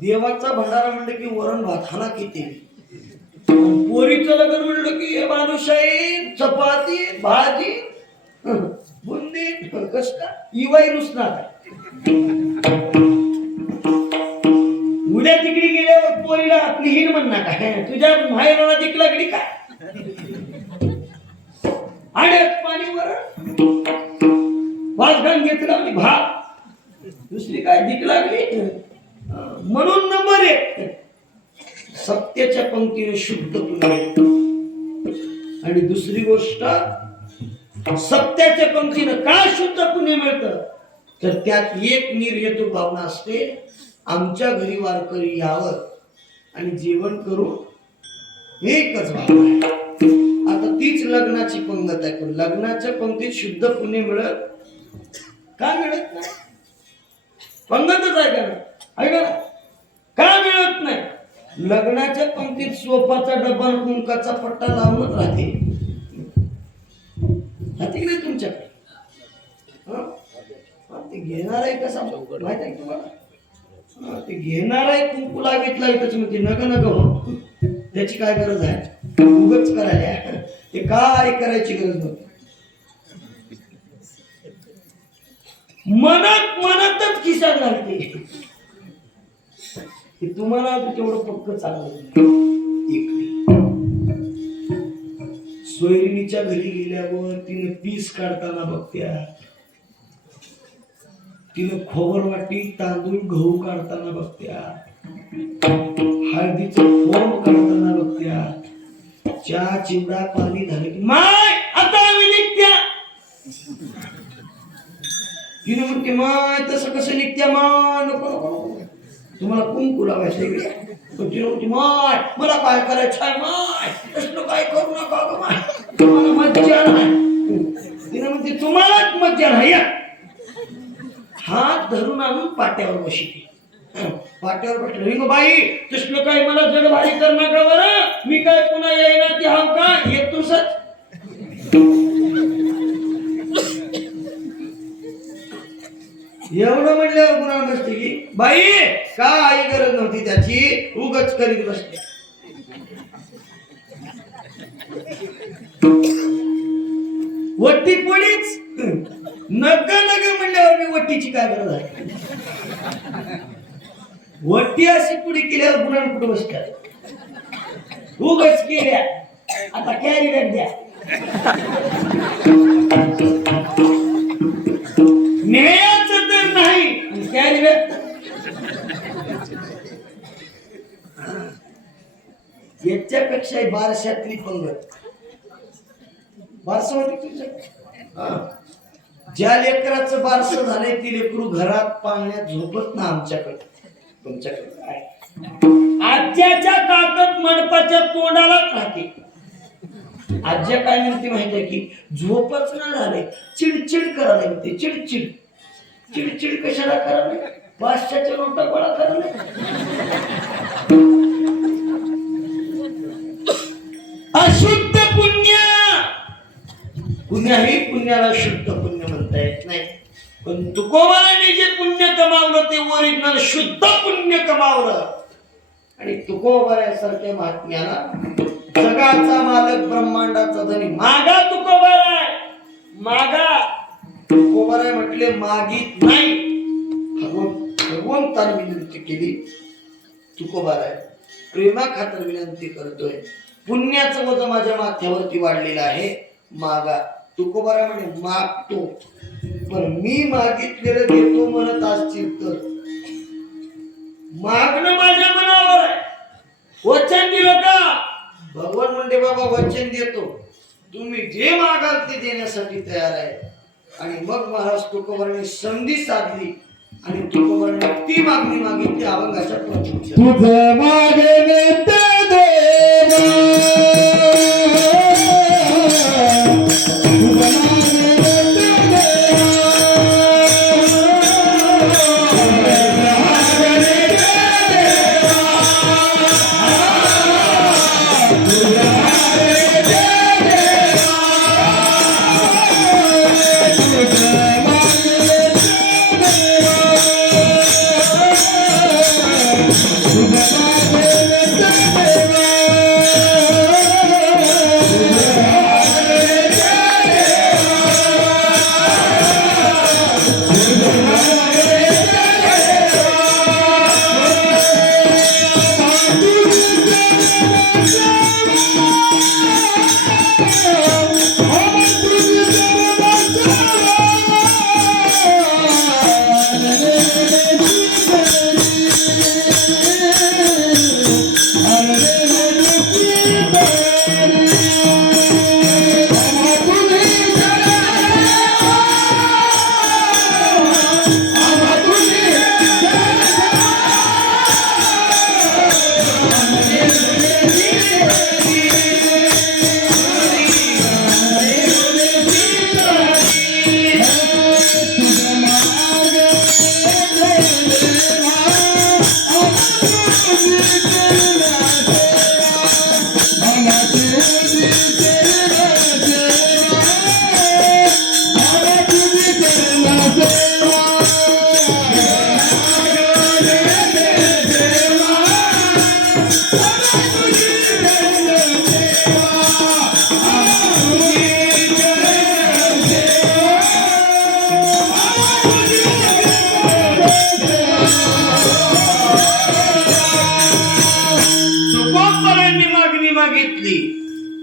देवाचा भंडारा म्हणलं की वरण भात खाना किती, पोरीचं लग्न म्हणलं की बालुशाही, चपाती, भाजी, बुंदी, कस का इवाई रुसणार. उद्या तिकडे गेल्यावर पोरीला आपली हिर म्हणणार का तुझ्या माहेराला दिक लागली का? आड्यात पाणीवर वाजगान घेतला भात, दुसरी काय दिक लागली. म्हणून नंबर 1 सत्याच्या पंक्तीने शुद्ध पुण्य. आणि दुसरी गोष्ट, सत्याच्या पंक्तीनं का शुद्ध पुण्य मिळतं? तर त्यात एक निर्हेतुक भावना असते, आमच्या घरी वारकरी यावं आणि जेवण करून एकच भावना आहे. आता तीच लग्नाची पंगत आहे, पण लग्नाच्या पंक्तीत शुद्ध पुण्य मिळत का मिळत नाही? पंगतच आहे का नाही? का मिळत नाही? लग्नाच्या पंक्तीत सोपाचा डब्बा कुंकाचा पट्टा लावूनच राहते. नाही तुमच्याकडे ते घेणार आहे कसा माहित आहे तुम्हाला? ते घेणार आहे कुंकू लावित म्हणते नग नग हो, त्याची काय गरज आहे? उगच करायला ते काय करायची गरज नव्हती. मनातच खिसा घालते. तुम्हाला तेवढं पक्क चाललं. सोयरिणीच्या घरी गेल्यावर तिने पीस काढताना बघत्या, तिने खोबर वाटी तांदूळ गहू काढताना बघत्या, हळदीचं फोम काढताना बघत्या, चहा चिवडा पाणी झालं की माय आता आम्ही निघत्या. तिने म्हणते माय तसं कसं निघत्या माय, नको नको तुम्हाला कुंकू लावायचं इकडे. तिने म्हणते माय मला काय करायचं आहे माय, तसलं काय करू नका गं माय, तुम्हाला मज्जा नाही. तिने म्हणते तुम्हालाच मज्जा नाही. हात धरून आणून पाट्यावर बसते. पाट्यावर बसलं रिंग बाई तसलं काय मला जडभारी कर नका बरं, मी काय पुन्हा येईना ती हाव का येतोसच. नव्हती त्याची, उगच करीत बसले. वट्टी पोळीच नग नग म्हणल्यावर मी वट्टीची काय गरज आहे. वट्टी अशी पुढे केल्यावर पुन्हा कुठं बसतात, उगच केल्या. आता कॅरी बॅग द्या, न्यायाचं तर नाही कॅरी बॅग. याच्यापेक्षा बारशातली पंगत बारस होती तुमच्या. ज्या लेकराचं बारस झालंय ती लेकरू घरात पाळण्यात झोपत ना आमच्याकडे. तुमच्याकडे काय आज्याच्या काकत मंडपाच्या तोंडालाच राहते. आज्या काय म्हणते माहितीये की झोपच ना झाले, चिडचिड करायला म्हणते. चिडचिड चिडचिड कशाला करायला, पाचशेच्या नोटा गोळा करायला. अशुद्ध पुण्य, पुण्याही पुण्याला शुद्ध पुण्य म्हणता येत नाही. पण तुकोबाराने जे पुण्य कमावलं ते ओरिजिनल शुद्ध पुण्य कमावलं. आणि तुकोबारासारख्या महात्म्याला जगाचा मालक ब्रह्मांडाचा धनी मागा तुकोबार आहे, मागा. तुकोबाराय म्हटले मागित नाही, भगवंताने विनंती केली. तुकोबाराय प्रेमा खातर विनंती करतोय, पुण्याचं वजन माझ्या माथ्यावरती वाढलेलं आहे, मागा. तुकोबाराय म्हणे मागतो, पण मी मागितलेलं देतो म्हणत असतील तर. मागणं माझ्या मनावर आहे. वचन दिलं का भगवान म्हणते बाबा वचन देतो, तुम्ही जे मागाल ते देण्यासाठी तयार आहे. आणि मग महाराज तुकोबाराने संधी साधली आणि तुकोबाराने ती मागणी मागितली अभंगाच्या प्रतीक्षा. तुझं मागणे ते देवा, तुझं मागणे ते देवा,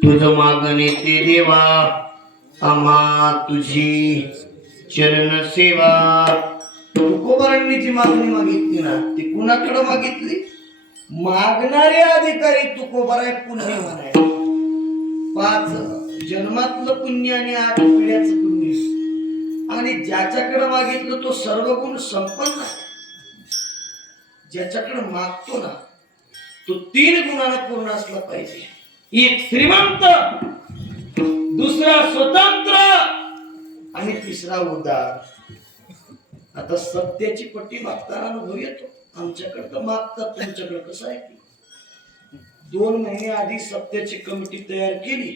तुझं मागणे ते देवा, आम्हा तुझी चरण सेवा. तुकोबारांनी जी मागणी मागितली ना ती कुणाकडे मागितली, मागणारे अधिकारी तुकोबाराय पुण्यवान आहे. 5 जन्मातलं पुण्य आणि 8 पिढ्याचं पुण्य. आणि ज्याच्याकडे मागितलं तो सर्व गुण संपन्न आहे. ज्याच्याकडे मागतो ना तो 3 गुणांना पूर्ण असला पाहिजे. एक श्रीमंत, दुसरा स्वतंत्र आणि तिसरा उदार. आता सत्याची पट्टी मागताना अनुभव येतो. आमच्याकडे तर मागतात, तुमच्याकडे कसं आहे की 2 महिने आधी सत्याची कमिटी तयार केली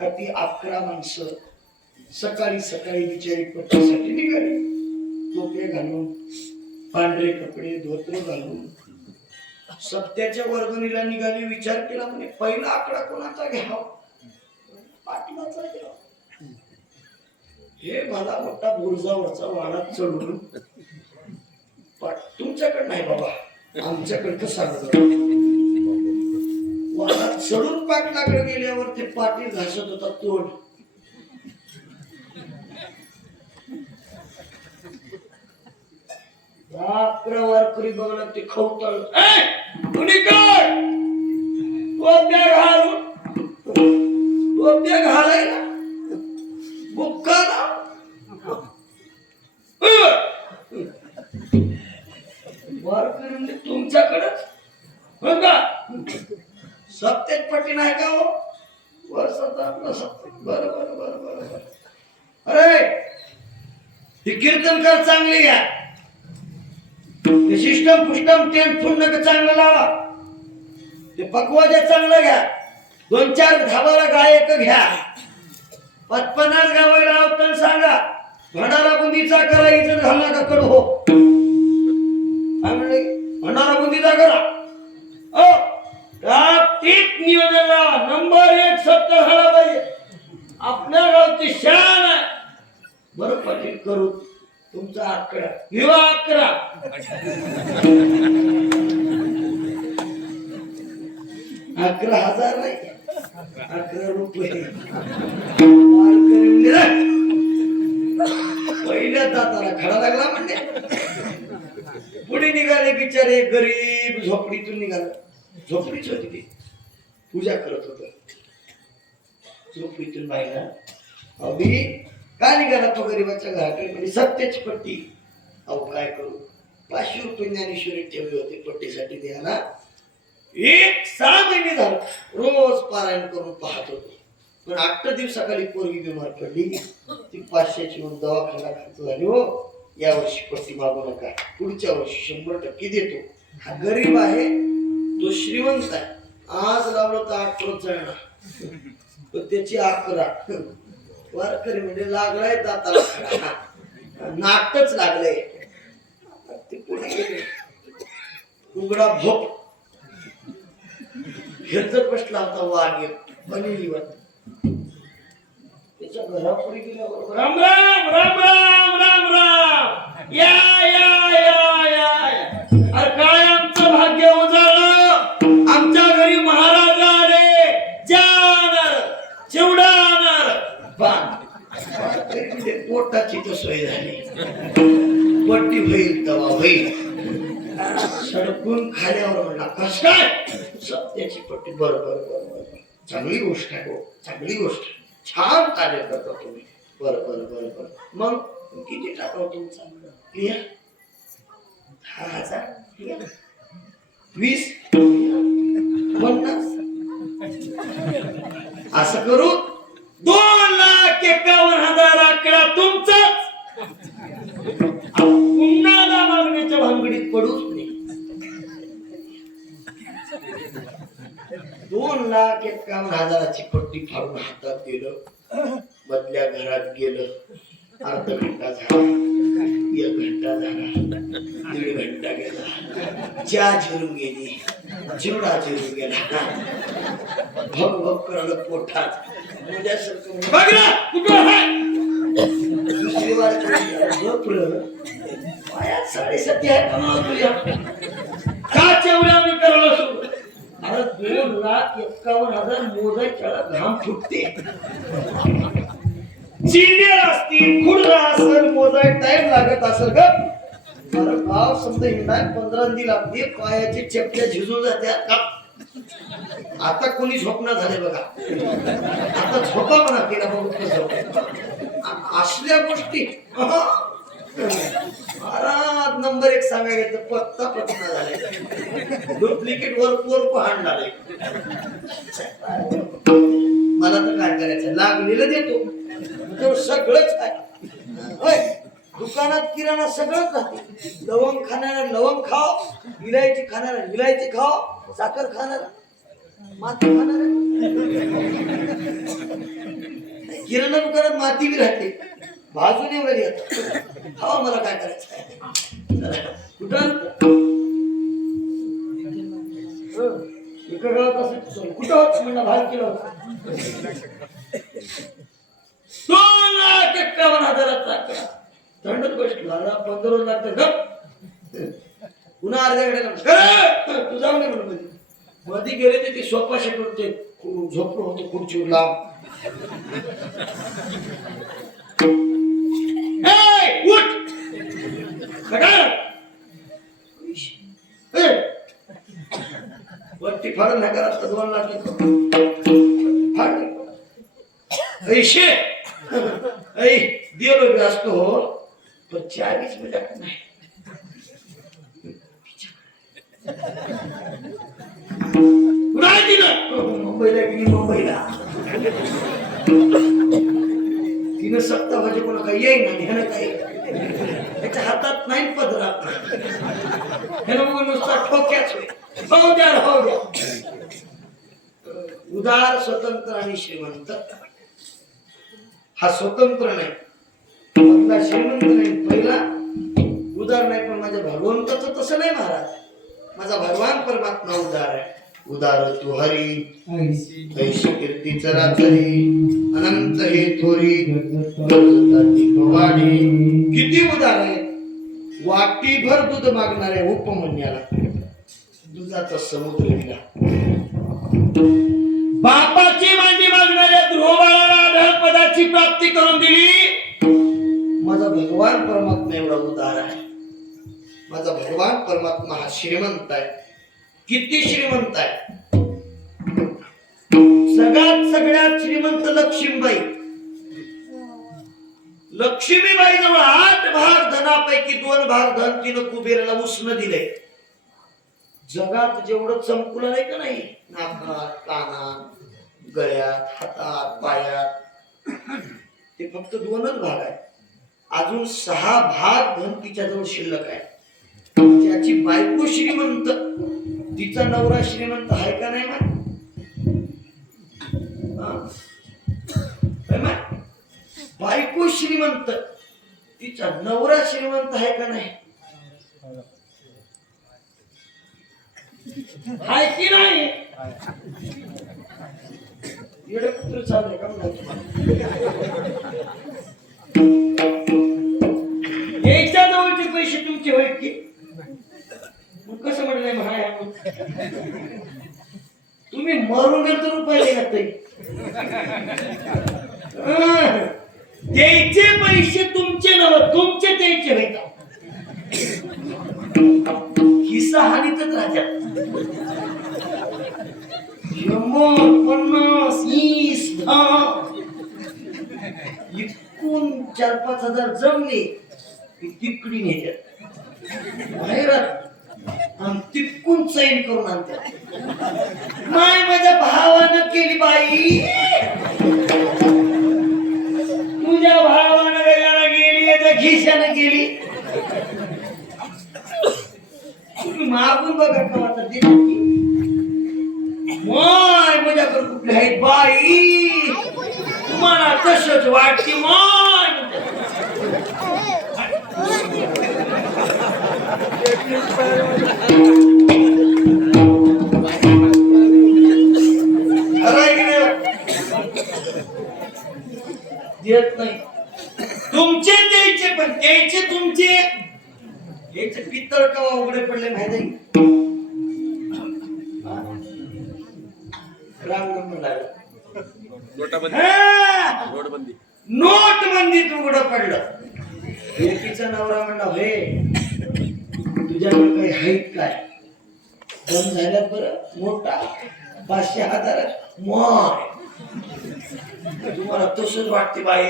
का ती 11 माणसं सकाळी सकाळी बिचारी पट्टीसाठी निघाली. टोपे घालून, पांढरे कपडे, धोत्र घालून, सत्याच्या वर्गणीला निघाली. विचार केला म्हणे पहिला आकडा कोणाचा घ्यावा, पाटलाचा घ्यावा. हे मला मोठा बुरजावरचा वाडा चढून तुमच्याकडे नाही बाबा, आमच्याकडे कसा वाडा चढून पाटलाकडे गेल्यावर ते पाटील घासत होता तोड. अकरा वारकरी बघला ते खवताळ टोप्या घालायला बुक्काला वारकरी म्हणजे तुमच्याकडेच बघा. सत्तेत पट्टी नाही का हो वर्षाचा आपला सत्तेत. बरं बरं बरं बरं बरं. अरे हे कीर्तनकार चांगले घ्या, ते सिस्टम पुष्टम टेंट फुंड चांगलं लावा, ते पकवाजा चांगलं घ्या, 2-4 धाबाला गायक घ्या, 50 गावाला लावताना सांगा भंडारा बुंदीचा करा, इज्जत घालू नका करू हो. भंडारा बुंदीचा करा ठीक नियोजन लावा. नंबर 1 सत्य झाला पाहिजे. आपल्या गावची शान आहे. बरं पाटील करू तुमचा आकडा किंवा 11,000 नाही 11 रुपये. पहिल्या दाताला खडा लागला म्हणजे पुढे निघाले बिचारे गरीब. झोपडीतून निघाला. झोपडीच होती ती, पूजा करत होत. झोपडीतून बाहेर अभि का निघाला तो गरीबाच्या घराकडे. म्हणजे सत्याची पट्टी. अहो काय करू, 500 रुपये ज्ञानेश्वरी ठेवले होते पट्टीसाठी द्यायला. 6 महिने झालं रोज पारायण करून पाहत होतो. पण 8 दिवसाखाली पोरगी बिमार पडली. ती 500ची दवाखाना खर्च झाली. हो या वर्षी पट्टी मागू नका, पुढच्या वर्षी 100% देतो. हा गरीब आहे, तो श्रीमंत आहे. आज लावलं तर 8 रोज जळणार, पण त्याची 11. वारकरी म्हणजे लागलाय दाताला खडा, नाटच लागलंय. ते पुढे गेले. उघडा भोप घेतच बसला होता वाघ बनेलीवर. त्याच्या घरापुढे गेल्याबरोबर राम राम राम राम राम राम या या या या. अरे काय आमचं भाग्य उजाळलं. आमच्या घरी महाराज आले. जाणार चिवडाणार पोटाची तर सोय झाली. पट्टी होईल तवा होईल. सडकून खाल्यावर म्हणला कस काय सत्याची पट्टी. बरं बरं बरं बरं चांगली गोष्ट आहे हो, चांगली गोष्ट. छान कार्य करता तुम्ही. बरं बरं बरं बरं. मग किती टाकाव तुमचा क्लिअर? 10,000 20 50. असं करू 2,51,000 आकडा तुमचाच. पुन्हा मागण्याच्या भानगडीत पडूच नाही. 2,51,000ची पट्टी फाडून हातात गेलं. मधल्या घरात गेलं. अर्धा घंटा झाला, 1 घंटा झाला, 1.5 घंटा गेला. चहा झिरून गेली, चिवडा झिरून गेला. भग भग करायला पोटात. बघ ना कुठं दुसरी वार पायात 7.5 आहे का तुझ्या का चेवड्या मी करायला सुरू. अरे 2,51,000 मोजायच्या घाम फुटते. चिंडेल असतील, खुडला असेल, मोजाय टाइम लागत असेल का. अरे गाव समजा हिंडाय 15 दिवस लागते. पायाचे चपट्या झिजून जात्या का. आता कोणी झोपणार झाले बघा. आता झोपा म्हणा केला बघ. असल्या गोष्टी महाराज नंबर 1 सांगायचं पत्ता पत्ता झाले. डुप्लिकेट वर्क हाणणार आहे. मला तर काय करायचं, लागलेलं देतो. सगळंच आहे. दुकानात किराणा सगळंच राहते. लवंग खाणारा लवंग खाओ, इलायची खाणारा इलायची खाओ, साखर खाणारा माती खाणारा. किराणा दुकानात माती बी राहते. भाजून एवढं येत. हा मला काय करायचं कुठं एका गावात असं कुठं होत म्हणलं भाग केलं होतं 2,51,000चा आकडा थंडच गोष्ट झाला 15 लाख तर गप पुन्हा अर्ध्याकडे तू जाऊ नये म्हणून मध्ये गेले ते सोफा सेटवर ते झोपलो होतो खुर्चीवर लाव उठ वरती फाड नका 2 लाख फाड ऐशे ऐ दिलो असतो पण 40 मिनिटात नाही नाही दिलं मुंबईला गेली मुंबईला तिनं 7 वाजे कोणा काही येईन आणि ह्यानं काही त्याच्या हातात नाही पदरा ह्यानं मग नुसता ठोक्याच हो द्या उदार स्वतंत्र आणि श्रीमंत हा स्वतंत्र नाही आपला श्रीमंत नाही पहिला उदार नाही पण माझ्या भगवंताचं तसं नाही महाराज माझा भगवान परमात्मा उदार आहे उदार तू हरी ऐशी कीर्ती चराचरी अनंत हे थोरी भवानी किती उदार आहे वाटीभर दूध मागणारे उपमन्याला दुधाचा समुद्र दिला बापाची मांडी मागणाऱ्या ध्रुवबाळाला आढळ पदाची प्राप्ती करून दिली माझा भगवान परमात्मा एवढा उदार आहे माझा भगवान परमात्मा हा श्रीमंत आहे किती श्रीमंत आहे सगळ्यात श्रीमंत लक्ष्मीबाई लक्ष्मीबाई जवळ 8 भाग धनापैकी 2 भाग धन तिनं कुबेराला उष्ण दिले जगात जेवढं चमकुलं नाही का नाही नाकात कानात गळ्यात हातात पायात ते फक्त 2च भाग आहे अजून 6 भाग धन तिच्याजवळ शिल्लक आहे ज्याची बायको श्रीमंत तिचा नवरा श्रीमंत आहे का नाही बायको श्रीमंत तिचा नवरा श्रीमंत आहे का नाही हाय की नाही एवढे पुत्र चालले का याच्या जवळचे पैसे तुमचे होईल की कसं म्हणलंय महाय तुम्ही मरून गेल तर रुपये घेत द्यायचे पैसे तुमचे नव तुमचे द्यायचे होता हिस्सा हानीतच राजा 150 20 एकूण 4-5 हजार जमले तिकडी नेत्यात बाहेरात आणि तिकून चैन करून आणतात माय माझ्या भावानं केली बाई तुझ्या भावानं गजाला गेली याच्या खिशानं गेली तुम्ही मागून बघा का आता ते माय माझ्याकडे कुठले आहेत बाई तुम्हाला तसंच वाटते माय देत नाही तुमचे द्यायचे पण द्यायचे तुमचे याचे पित्तळ का उघडे पडले माहिती आहे नोटबंदीत उघडं पडलं एकीचा नवरा म्हणला हे तुझ्याकडे काही आहेत काय बंद झाल्यात बरं मोठा 500,000 मोय तुम्हाला तसंच वाटते बाई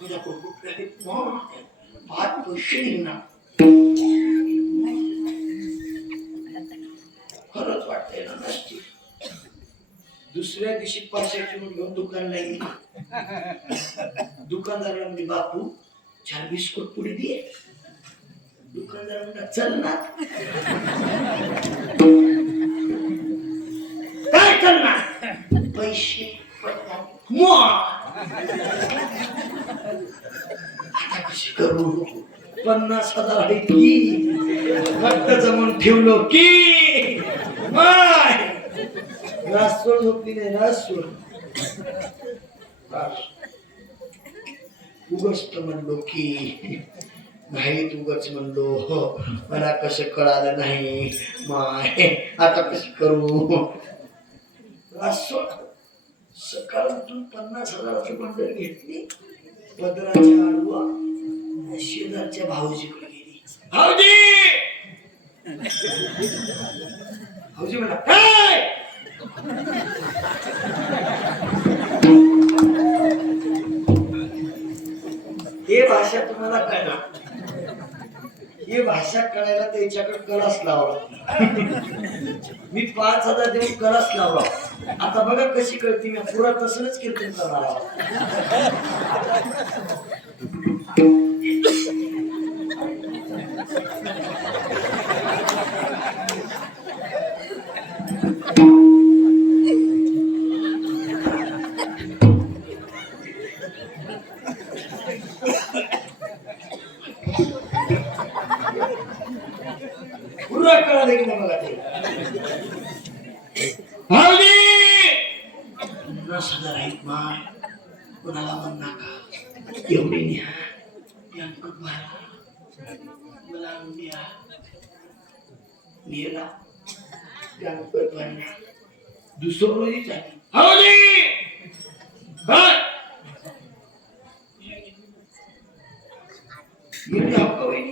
तुझ्याकडे कुठले भात पैसे निघणार खरंच वाटतंय ना नसते दुसऱ्या दिवशी 500ची नोट घेऊन दुकानला गेली दुकानदाराला म्हणजे बापू 4 बिस्कुट पुढे दे दुकानदार म्हणला चल ना काय करणार पैसे आता कशी करू 50,000 आहे की फक्त जमून ठेवलो की माय रासोड झोपली नाही रासोड उगच म्हणलो की नाही उगच म्हणलो मला कसं कळालं नाही माय आता कसं करू रासोड सकाळातून 50,000ची मंडळ घेतली पदराच्या आडवा शेजारच्या भाऊजीकडे गेली भाऊजी भाऊजी म्हणा काय हे भाषा तुम्हाला कळणार ही भाषा कळायला त्याच्याकडे कळस लावला मी 5,000 देऊन कळस लावला आता बघा कशी कळती मी पुरा तसंच कीर्तन करणार पुरा कळालं की नाही बघा ते 50,000 आहेत माय कुणाला म्हण नका एवढी न्या बँकेत भरा मला आणून द्या नेला बँकेत भरला दुसरं रोजी झाली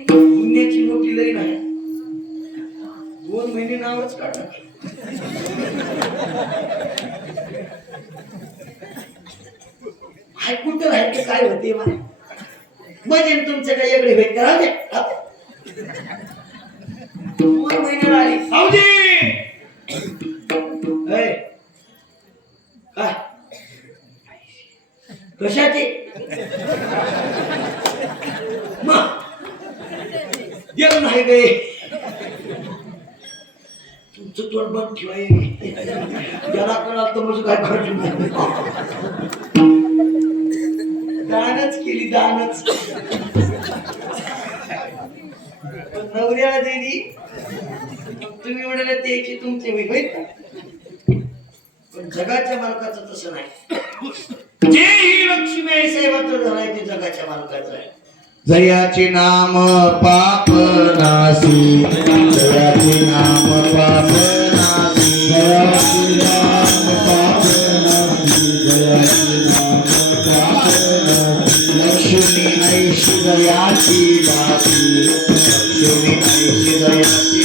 पुण्याची नोटी लई नाही 2 महिने नावच काढा कुठं राहते काय होते म्हणजे तुमचं काही वेगळे भेट करा 2 महिन्याला आली भाऊजी काय कशाचे येऊ नाही गे तुमचं तोंड बंद ठेवाय ज्याला कळाल तर म्हणजे काय करायचं दानच केली दानच नवऱ्याला दिली तुम्ही म्हणाले त्याची तुमचे होईल पण जगाच्या मालकाचं तसं नाही जे ही लक्ष्मी आहे साहेबाचं झालाय ते जगाच्या मालकाचं आहे जयाचे नाम पाप नासी जयाचे नाम पाप नासी जयाचे नाम पाप नासी जयाचे नाम पाप नासी लक्ष्मी ऐश्वर्याची दासी लक्ष्मी ऐश्वर्याची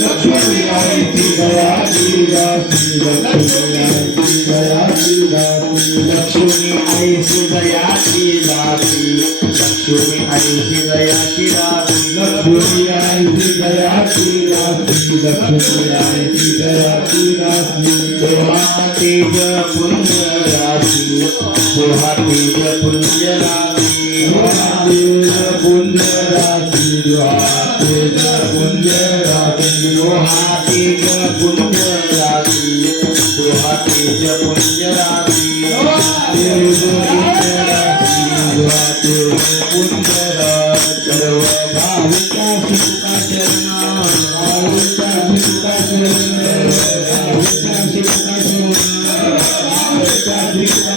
लक्ष्मी ऐश्वर्याची दासी लक्ष्मी ऐश्वर्याची दासी लक्ष्मी ऐश्वर्याची दासी लक्ष्मी आईची दयाची राशी लक्ष्मी आईची दयाची राशी लक्ष्मी आईची दयाची राशी तेव्हा तेज पुण्य राशी तेव्हा तेज पुण्य राशी तेव्हा तेज पुण्य राशी तेव्हा तेज पुण्य राशी तेव्हा तेज पुण्य राशी तेव्हा तेज पुण्य राशी तेज पुण्य राशी पुंजरा सर्व भाविका सुखा चरणा भाविका सुखा चरणा भाविका सुखा चरणा भाविका सुखा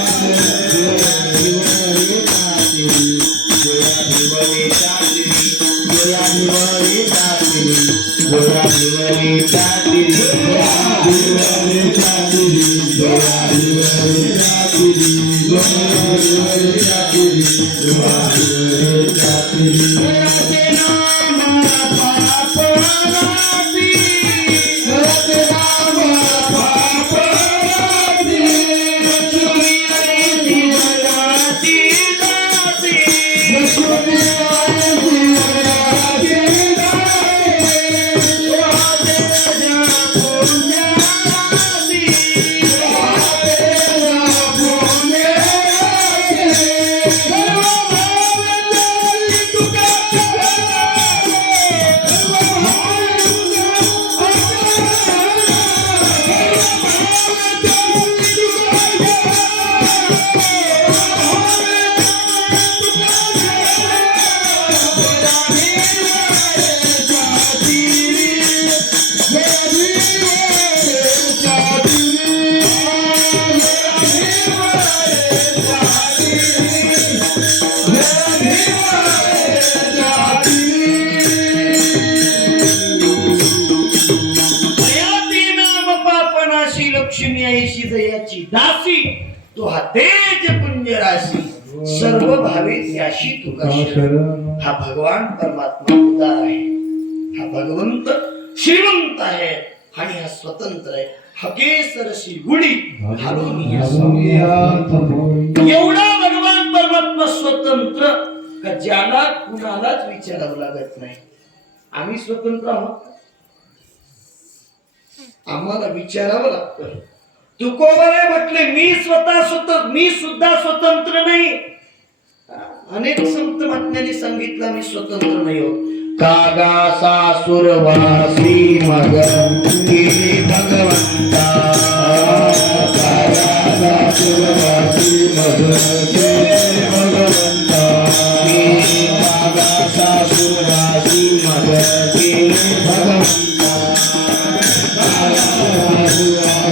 तो हा तेज पुंज राशी सर्व भावे त्याशी तुका शरण. हा भगवान परमात्मा उदार आहे, हा भगवंत श्रीमंत आहे आणि हा स्वतंत्र आहे. हकेसरशी गुढी घालून एवढा भगवान परमात्मा स्वतंत्र का ज्याला कुणालाच विचारावं लागत नाही. आम्ही स्वतंत्र आहोत, आम्हाला विचारावं लागतं. तुकोबाने म्हटले मी सुद्धा स्वतंत्र नाही. अनेक संत महात्म्यांनी सांगितलं मी स्वतंत्र नाही होत. कागा सासुरवासी मग केली भगवंता, कागा सासुरवासी मग केली भगवंता, कागा सासुरवासी मग केली भगवंता, कागा सासुरवासी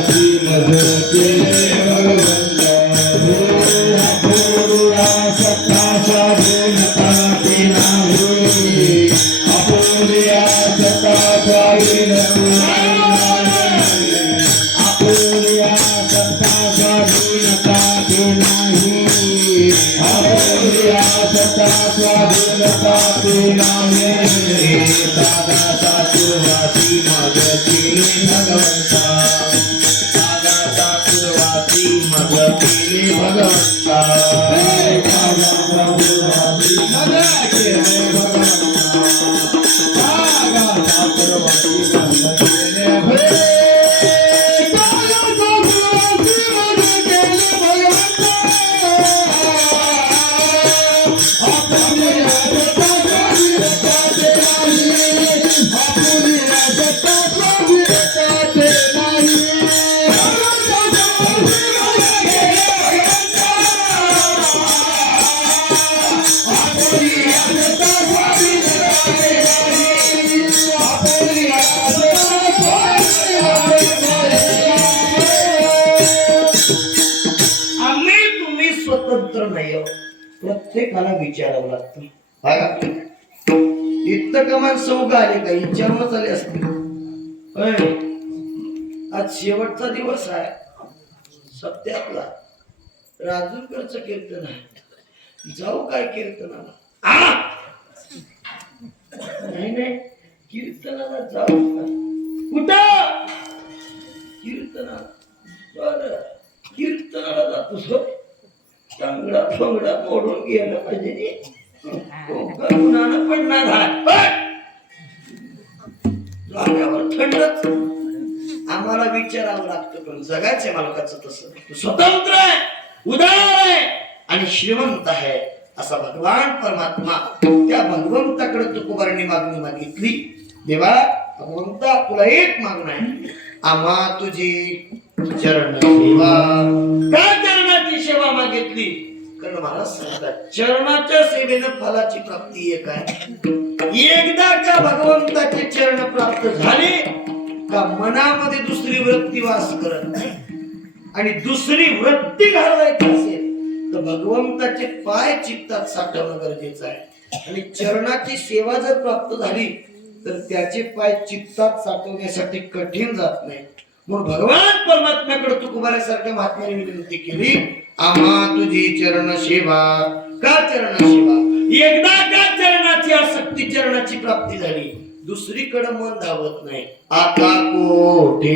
मग केली भगवंता. प्रत्येकाला विचारावं लागतं. बघा इतकं कमान सौग आले का विचारूनच आले असते. आज शेवटचा दिवस आहे सप्त्यातला. राजूरकरचं कीर्तन आहे, जाऊ काय कीर्तनाला? नाही कीर्तनाला जाऊ का? कुठं कीर्तनाला? बर कीर्तनाला जातोस हो? चांगला फंगडा मोडून गेला पाहिजे. उन्हानं पडणार जाग्यावर थंडच. आम्हाला विचारावं लागतं, पण जगाच्या मालकाचं तसं स्वतंत्र आहे, उदार आहे आणि श्रीमंत आहे असा भगवान परमात्मा. त्या भगवंताकडे तुकोबारांनी मागणी मागितली. देवा भगवंता तुला एक मागणं आहे, आम्हा तुझी चरण सेवा. का चरणाची सेवा मागितली? कारण महाराज सांगतात चरणाच्या सेवेनं फलाची प्राप्ती एक आहे. एकदा का भगवंताचे चरण प्राप्त झाले का मनामध्ये दुसरी वृत्ती वास करत नाही. आणि दुसरी वृत्ती घालवायची असेल तर भगवंताचे पाय चित्तात साठवणं गरजेचं आहे. आणि चरणाची सेवा जर प्राप्त झाली तर त्याचे पाय चित्तात साठवण्यासाठी कठीण जात नाही. म्हणून भगवान परमात्म्याकडे तुकोबाऱ्यासारख्या महात्म्याने विनंती केली, आम्हा तुझी चरण सेवा. का चरण सेवा? एकदा का चरणाची आसक्ती चरणाची प्राप्ती झाली दुसरीकडे मन धावत नाही. आता कोठे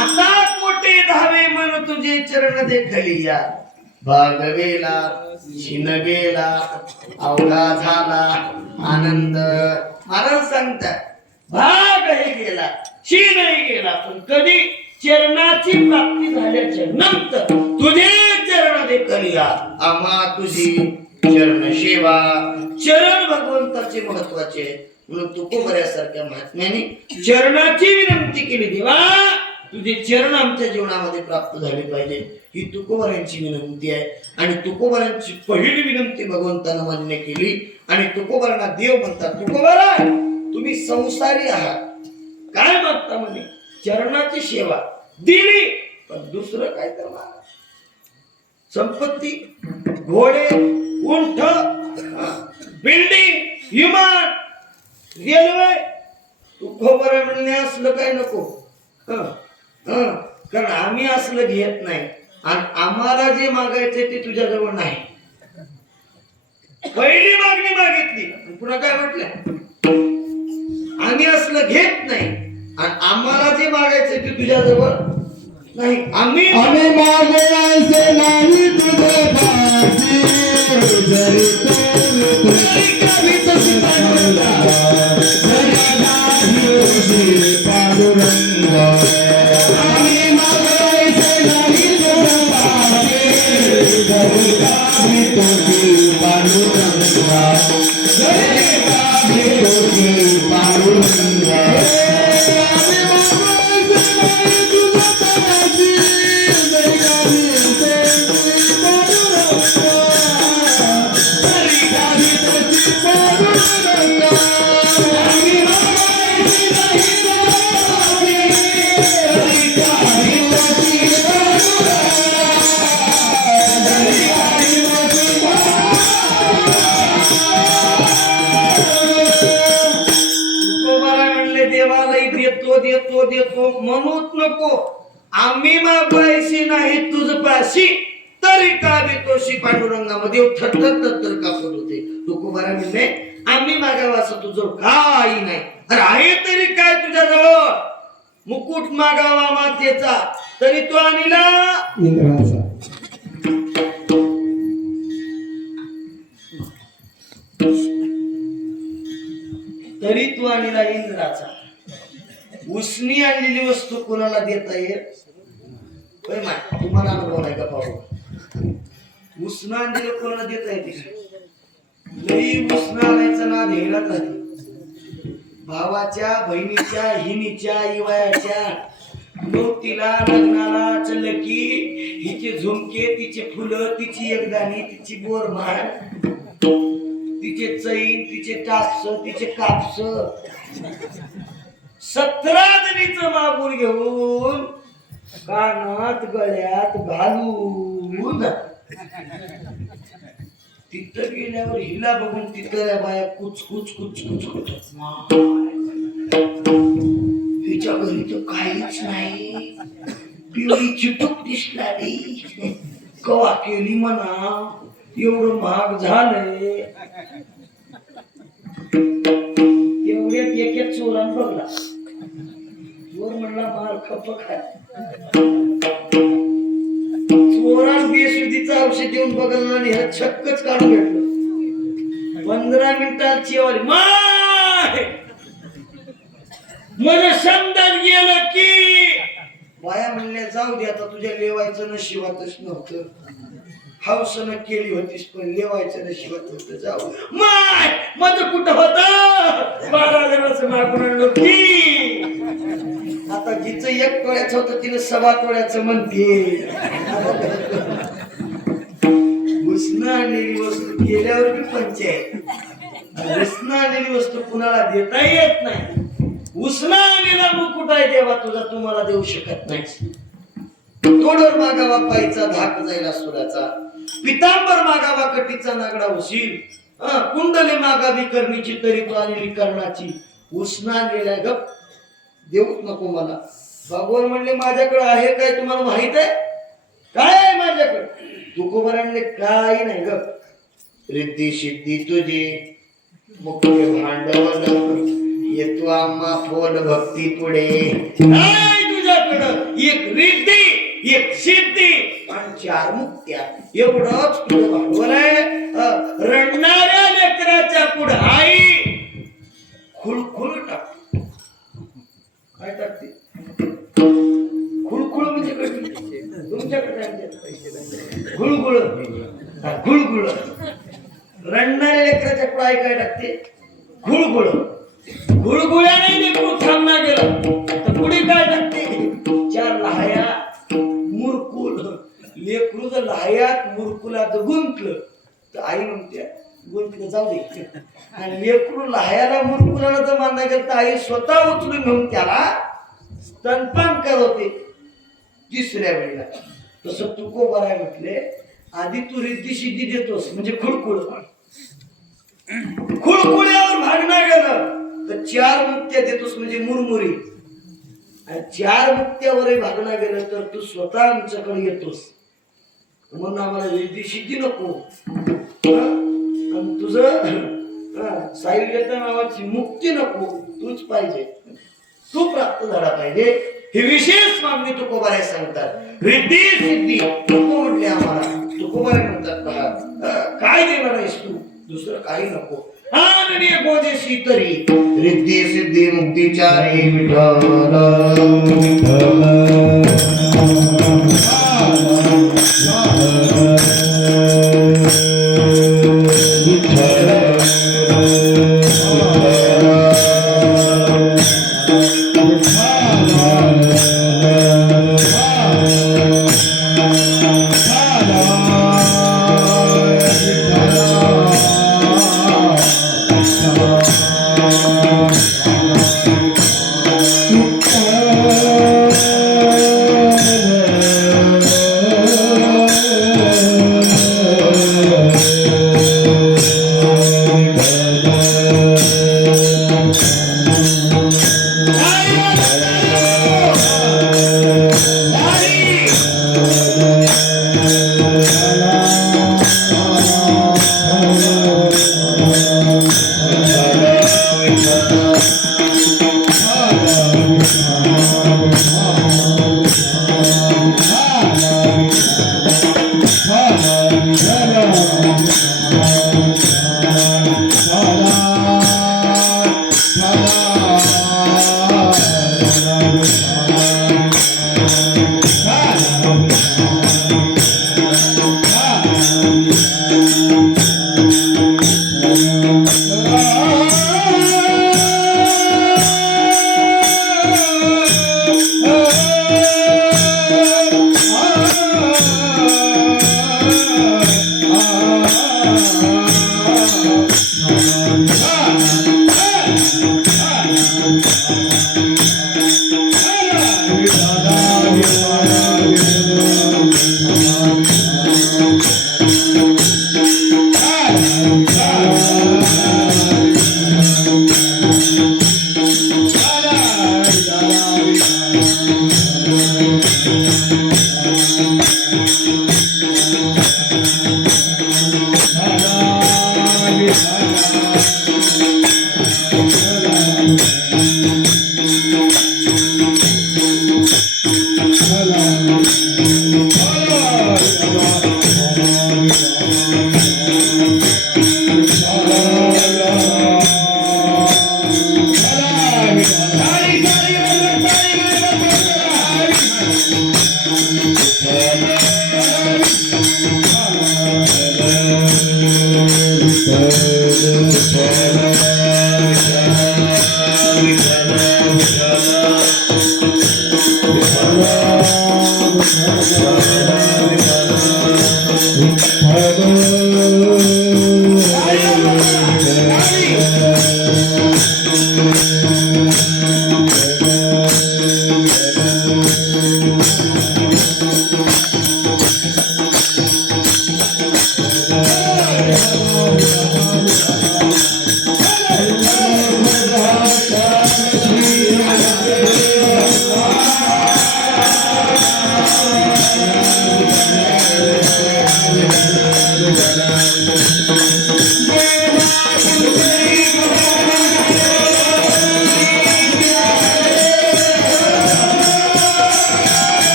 आता कोटे धावे मन तुझे चरण देखलिया भागवेला छिन गेला अवघा झाला आनंद. महाराज सांगतात भाग हे गेला क्षीणही गेला पण कधी चरणाची प्राप्ती झाल्याच्या नंतर तुझे चरण देखलिया आम्हा तुझी चरण सेवा. चरण भगवंताचे महत्वाचे म्हणून तुकोबऱ्यासारख्या महात्म्याने चरणाची विनंती केली. देवा तुझे चरण आमच्या जीवनामध्ये प्राप्त झाले पाहिजे ही तुकोबऱ्यांची विनंती आहे. आणि तुकोबऱ्यांची पहिली विनंती भगवंतानं मान्य केली आणि तुकोबरांना देव म्हणतात. तुकोबरा तुम्ही संसारी आहात काय मागता म्हणे चरणाची सेवा दिली पण दुसरं काय तर मागा. संपत्ती घोडे उंट बिल्डिंग विमान रेल्वे तुकोबरा म्हणणे असलं काय नको. कारण आम्ही असलं घेत नाही आणि आम्हाला जे मागायचे ते तुझ्याजवळ नाही. पहिली मागणी मागितली पुन्हा काय म्हटलं आम्ही असलं घेत नाही आणि आम्हाला जे मागायचे ते तुझ्याजवळ नाही. आम्ही मागायचे नाही तुझे पाशी जरी पांडुरंग आम्ही मागायचे नाही तुझे पाशी जरी पांडुरंग देतो देतो म्हणूच नको. आम्ही मागायची नाही तुझ पाशी तरी का बेतोशी पांडुरंगामध्ये थरथर कापत होते. तुकोबारा म्हणले आम्ही मागावं असं तुझं काही नाही. अरे आहे तरी काय तुझ्याजवळ मुकुट मागावा मातेचा तरी तो आणला इंद्राचा. तरी तू आणला इंद्राचा. उसनी आणलेली वस्तू कोणाला देता येत तुम्हाला अनुभव नाही का पाहू. उसनं आणलेलं कोणाला देता येते लई उसनं आणायचा नाद हेलाच आहे. भावाच्या बहिणीच्या हिनीच्या इवायाच्या नोकतीला लग्नाला चलकी हिचे झुमके तिचे फुलं तिची एकदाणी तिची बोरमाळ तिचे चैन तिचे टापस तिचे कापस 17 जणीचं मागून घेऊन कानात गळ्यात घालून तिथं गेल्यावर हिला बघून तिथल्या बाया कुच कुच कुच कुच कुच हिच्या घरी तर काहीच नाही, पिवळी चिटूक दिसणारी कवा केली म्हणा, एवढं महाग झालंय. तेवढ्यात एक चोरान बघला, चोर म्हणला माल खप खाय. चोरान बेसुदीचं औषध देऊन बघलं आणि ह्या छक्कच काढून घेतलं. 15 मिनिटात जेवारी माय माझ्या शब्दात गेलं की बाया म्हणल्या जाऊ दे आता, तुझ्या लेवायचं नशिबातच नव्हतं, हौसनं केली होतीस पण लेवायचं नशिबात होतं. जाऊ माय माझं कुठं होतं, 12 मागून आणलं की आता जिचं 1 तोळ्याचं होतं तिनं 1.25 तोळ्याचं म्हणते. उसनं आणलेली वस्तू गेल्यावर बी पंचायत, उसनं आणलेली वस्तू कुणाला देता येत नाही. उसना आणलेला मुकुट आहे देवा तुझा, तुम्हाला देऊ शकत नाही. तोडर मागावा पायचा धाक जाईल असुराचा, पितांबर मागावा कटीचा नागडा होशील, कुंडली मागावी करणीची तरी तो आणली कर्णाची. उसना गेल्या गप देऊच नको मला. भगवान म्हणले माझ्याकडे आहे काय तुम्हाला माहित आहे, काय आहे माझ्याकडे. तुकोबारांनी काही नाही ग, रिद्धी सिद्धी तुझी मुख्य भांडवल येतो आम्हा फोन भक्ती पुढे. काय तुझ्याकडं, एक रिद्धी, एक सिद्धी आणि 4 मुक्त्या, एवढंच तुझं भांडवल आहे. रडणाऱ्या लेकराच्या पुढे आई खुळखुळ टाकते. काय टाकते? खुळखुळ म्हणजे कधी तुमच्याकडे खुळखुळ खुळखुळ. रडणाऱ्या लेकराच्या पुढे काय टाकते? खुळखुळ. गुळगुळ्याने लेकरू थांबना गेलं तर पुढे काय टाकते? 4 लहाया मुरकुल. लेकरू जर लहायात मुरकुलात गुंतलं तर आई म्हणते गुंतलं जाऊ दे, आणि लेकरू लहायाला मुरकुलाला जर मानला गेलं तर आई स्वतः उचलून घेऊन त्याला स्तनपान करवते 3ऱ्या वेळेला. तसं तुकोबाराय म्हटले आधी तू रिद्धी सिद्धी देतोस म्हणजे खुळखुळ, खुळखुळ्यावर भागणार गेलं तर 4 मुक्त्या देतोस म्हणजे मुरमुरी, आणि 4 मुक्त्यावरही भागणार गेलं तर तू स्वतः आमच्याकडे येतोस. म्हणून आम्हाला रिद्धी सिद्धी नको, आणि तुझं सायुज्यता नावाची मुक्ती नको, तूच पाहिजे, तू प्राप्त झाला पाहिजे. हे विशेष मागणी तुकोबाराय सांगतात. रिद्धी सिद्धी नको म्हटले आम्हाला. तुकोबाराय म्हणतात काय देणार आहेस तू, दुसरं काही नको. आनंदी बोधेशी तरी रिद्धी सिद्धी मुक्ती 4 विठ्ठल. Bye.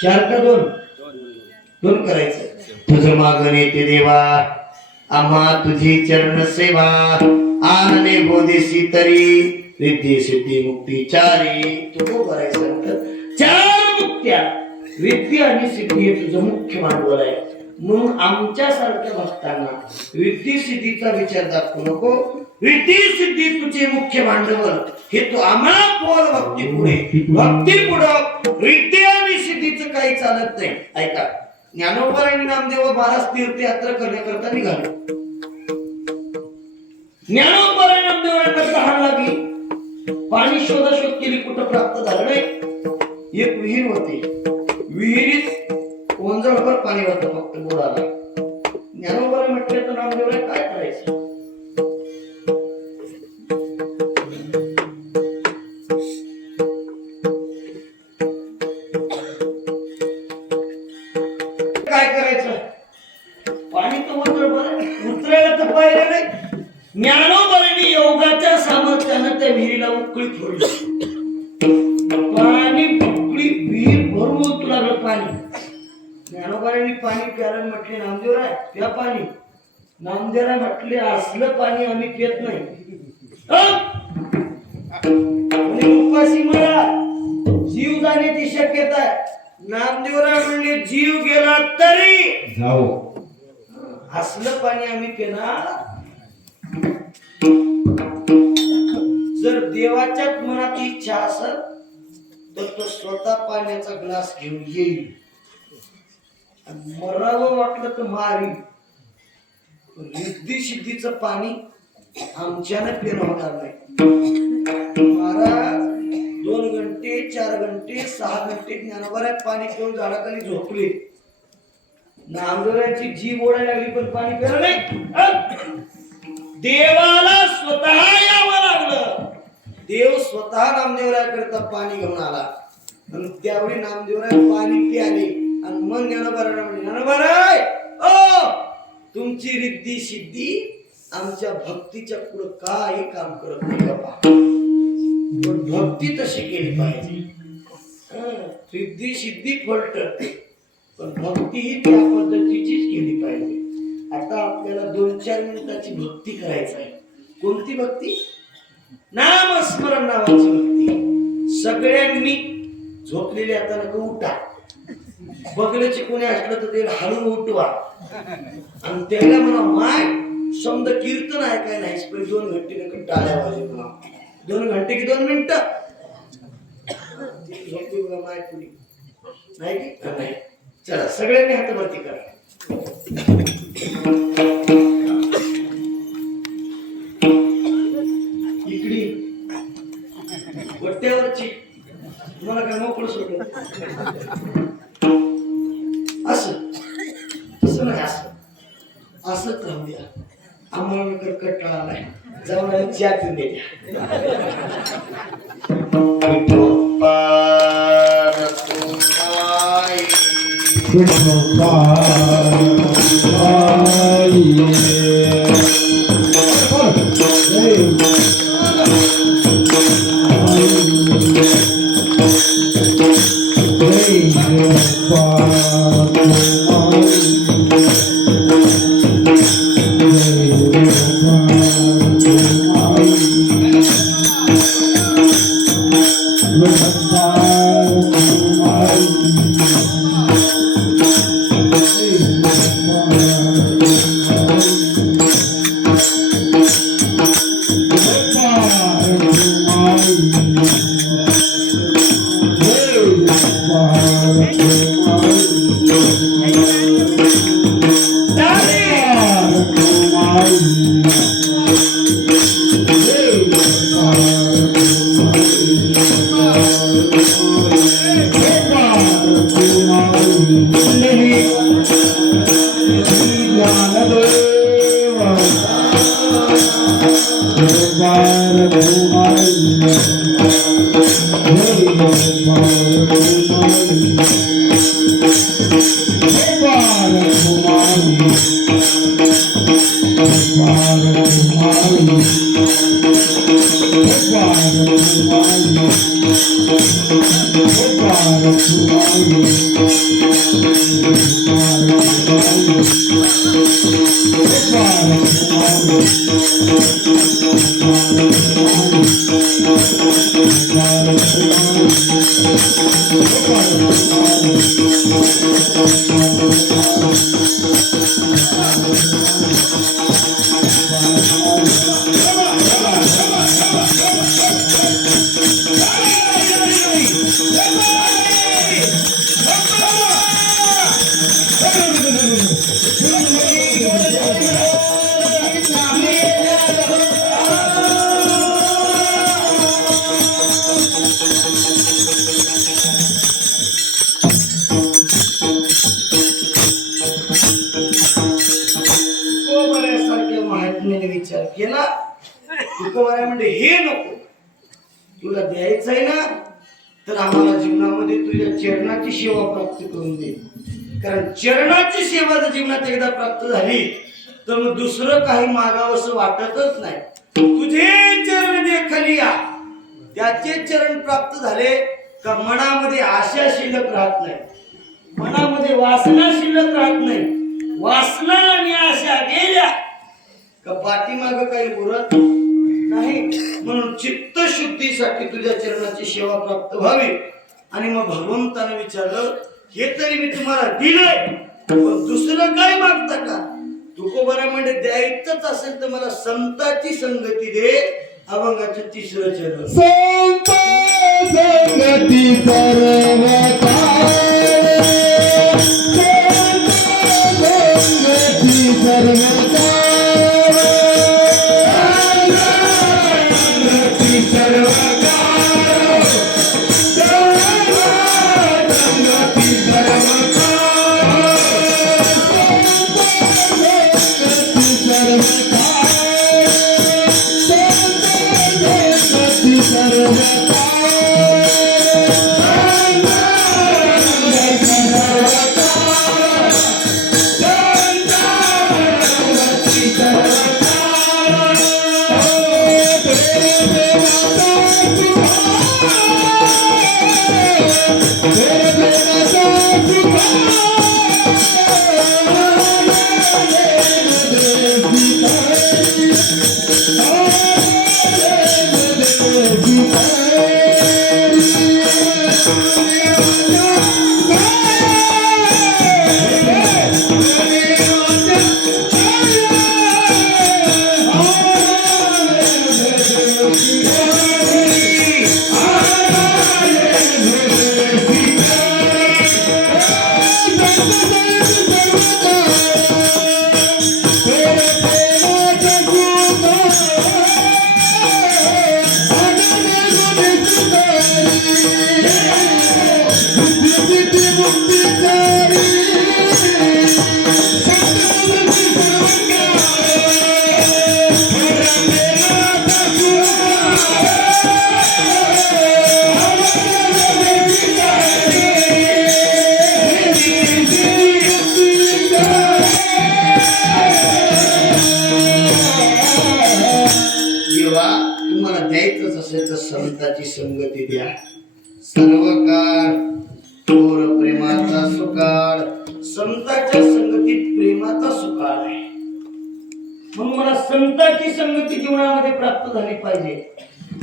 चार का दोन दोन करायचं. तुझं मागण येते देवा, आम्हा तुझी चरण सेवा, आनने बोधेसी तरी, रिद्धी सिद्धी मुक्ती चारी. तू करायचं नंतर चार मुक्त्या, रिद्धी आणि सिद्धी हे तुझं मुख्य भांडवल आहे. म्हणून आमच्या सारख्या भक्तांना रिद्धी सिद्धीचा विचार दाखवू नको. रिद्धी सिद्धी तुझे मुख्य भांडवल हे तू आम्हाला बोल. भक्ती पुढे, भक्ती पुढं रिद्धी आणि सिद्धीचं काही चालत नाही. ऐका, ज्ञानोबा आणि नामदेव 12 तीर्थयात्रा करण्याकरता निघाले. ज्ञानोबा आणि नामदेवांना तहान लागली. पाणी शोधाशोध केली, कुठं प्राप्त झालं नाही. एक विहीर होती, विहिरीत ओंजळभर पाणी होतं, फक्त बुडाला. ज्ञानोबाने म्हटले तर नामदेवला काय करायचं. काय करायचं, पाणी तर ओंजळभर उतरायला तर पाहिजे नाही. ज्ञानोबाने योगाच्या सामर्थ्यानं त्या विहिरीला उकळी फोडली. पाणी उकळी विहीर भरून उतरू लागलं पाणी. ज्ञानोबांनी पाणी प्यायला म्हटले, नामदेवराय प्या पाणी. नामदेवराय म्हटले, असलं पाणी आम्ही पित नाही. उपाशी मला जीव जाण्याची शक्यता आहे. नामदेवराय म्हणले, जीव गेला तरी जाओ, असलं पाणी आम्ही पिणार. जर देवाच्या मनात इच्छा असेल तर तो स्वतः पाण्याचा ग्लास घेऊन येईल. मरावं वाटलं तर मारी. रिद्धी सिद्धीचं पाणी आमच्यानं पिणं होणार नाही. महाराज 2 घंटे 4 घंटे 6 घंटे ज्ञानोबारात पाणी पिऊन झाडाखाली झोपले. नामदेवाची जीभ ओढायला लागली पण पाणी प्यायला नाही. देवाला स्वतः यावं लागलं. देव स्वतः नामदेवरायाकरता पाणी घेऊन आला आणि त्यावेळी नामदेवराय पाणी प्याले आणि मन ज्ञानोबारायला म्हणजे, ज्ञानोबाराय ओ तुमची रिद्धी सिद्धी आमच्या भक्तीच्या पुढे काही काम करत नाही बाबा. पण भक्ती तशी केली पाहिजे. रिद्धी सिद्धी फलटते पण भक्ती ही त्या पद्धतीचीच केली पाहिजे. आता आपल्याला 2-4 मिनिटाची भक्ती करायची आहे. कोणती भक्ती? नामस्मरण नावाची भक्ती. सगळ्यांनी झोपलेले आता नको उठा. बगलेचे कोणी असलं तर ते हलून उठवा आणि त्याला म्हणा, माय समजा कीर्तन आहे काय नाही पण 2 घंटे नका टाळ्या वाजवू म्हणा. 2 घंटे की 2 मिनिटं झोपली बघा माय कुणी नाही की नाही. चला सगळ्यांनी हातभरती करा. इकडी वट्यावरची तुम्हाला काय मोकळं सोडलं असं असं नाही. असंच राहूया. आम्हाला कर्कट टाळालाय जाऊन चहा पिऊन द्या. विठोबार तुमाई. विचार केला तुकोबारा म्हणजे हे नको तुला द्यायचं आहे ना तर आम्हाला जीवनामध्ये तुझ्या चरणाची सेवा प्राप्त करून दे. कारण चरणाची सेवा जर जीवनात एकदा प्राप्त झाली तर मग दुसरं काही मागावंसं वाटतच नाही. तुझे चरण देखली या त्याचे चरण प्राप्त झाले का मनामध्ये आशा शिल्लक राहत नाही, मनामध्ये वासना शिल्लक राहत नाही. वासना आणि आशा गेल्या का पाठीमाग काही उरत नाही. म्हणून चित्त शुद्धीसाठी तुझ्या चरणाची सेवा प्राप्त व्हावी. आणि मग भगवंताने विचारलं हे तरी मी तुम्हाला दिलंय पण दुसरं काय मागता का? तुकोबारा म्हणजे द्यायचंच असेल तर मला संताची संगती दे. अभंगाचं तिसरं चरण संत संगती सर्व संगती सर्व संताची संगती द्या. सर्व काळ थोर प्रेमाचा सुकाळ. संताच्या संगतीत प्रेमाचा सुकाळ आहे. म्हणून मला संताची संगती जीवनामध्ये प्राप्त झाली पाहिजे.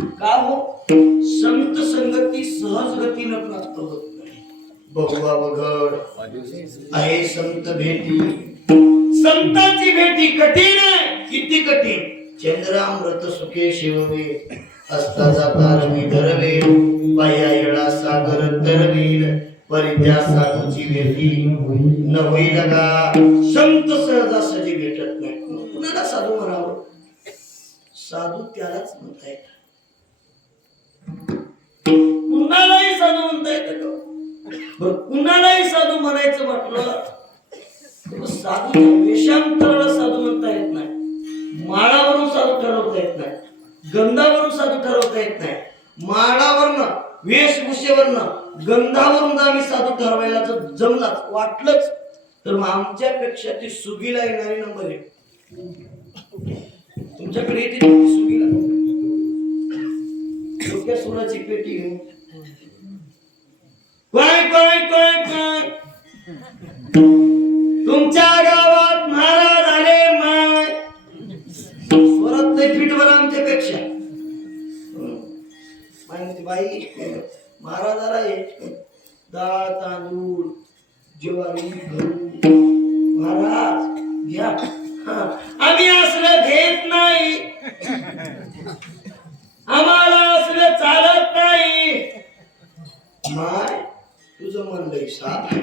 का हो? संत संगती सहज गतीनं प्राप्त होत नाही. बहुवा वघड आहे संत भेटी. संताची भेटी कठीण आहे. किती कठीण. चंद्रामृत सुखे शिववे असता जाता रवी धरवे. पाया येळा सागर तरवील. परित्या साधूची भेटी न होईल का. संत सहजासहजी भेटत नाही. कुणाला साधू म्हणावं? साधू त्यालाच म्हणता येत. कुणालाही साधू म्हणता येत का? कुणालाही साधू म्हणायचं म्हटलं तर साधूच्या वेशांतराला साधू म्हणता येत नाही. माळावरून साधू ठरवता येत नाही. गंधावरून साधू ठरवता येत नाही. माळावरनं वेशभूषेवरनं गंधावरून आम्ही साधू ठरवायला जर जमलाच वाटलंच तर मग आमच्यापेक्षा ती सुगीला येणारी नंबर आहे. तुमच्याकडे येते सुगीला डोक्या सोनाची पेटी घेऊन काय काय काय काय तुमच्या गावात महाराज आले माय. स्वरात नाही फिटवर आमच्यापेक्षा. बाई महाराजाला डाळ तांदूळ ज्वारी गहू महाराज घ्या. आम्ही असलं घेत नाही. आम्हाला असलं चालत नाही. माय तुझं मन लई साफ आहे.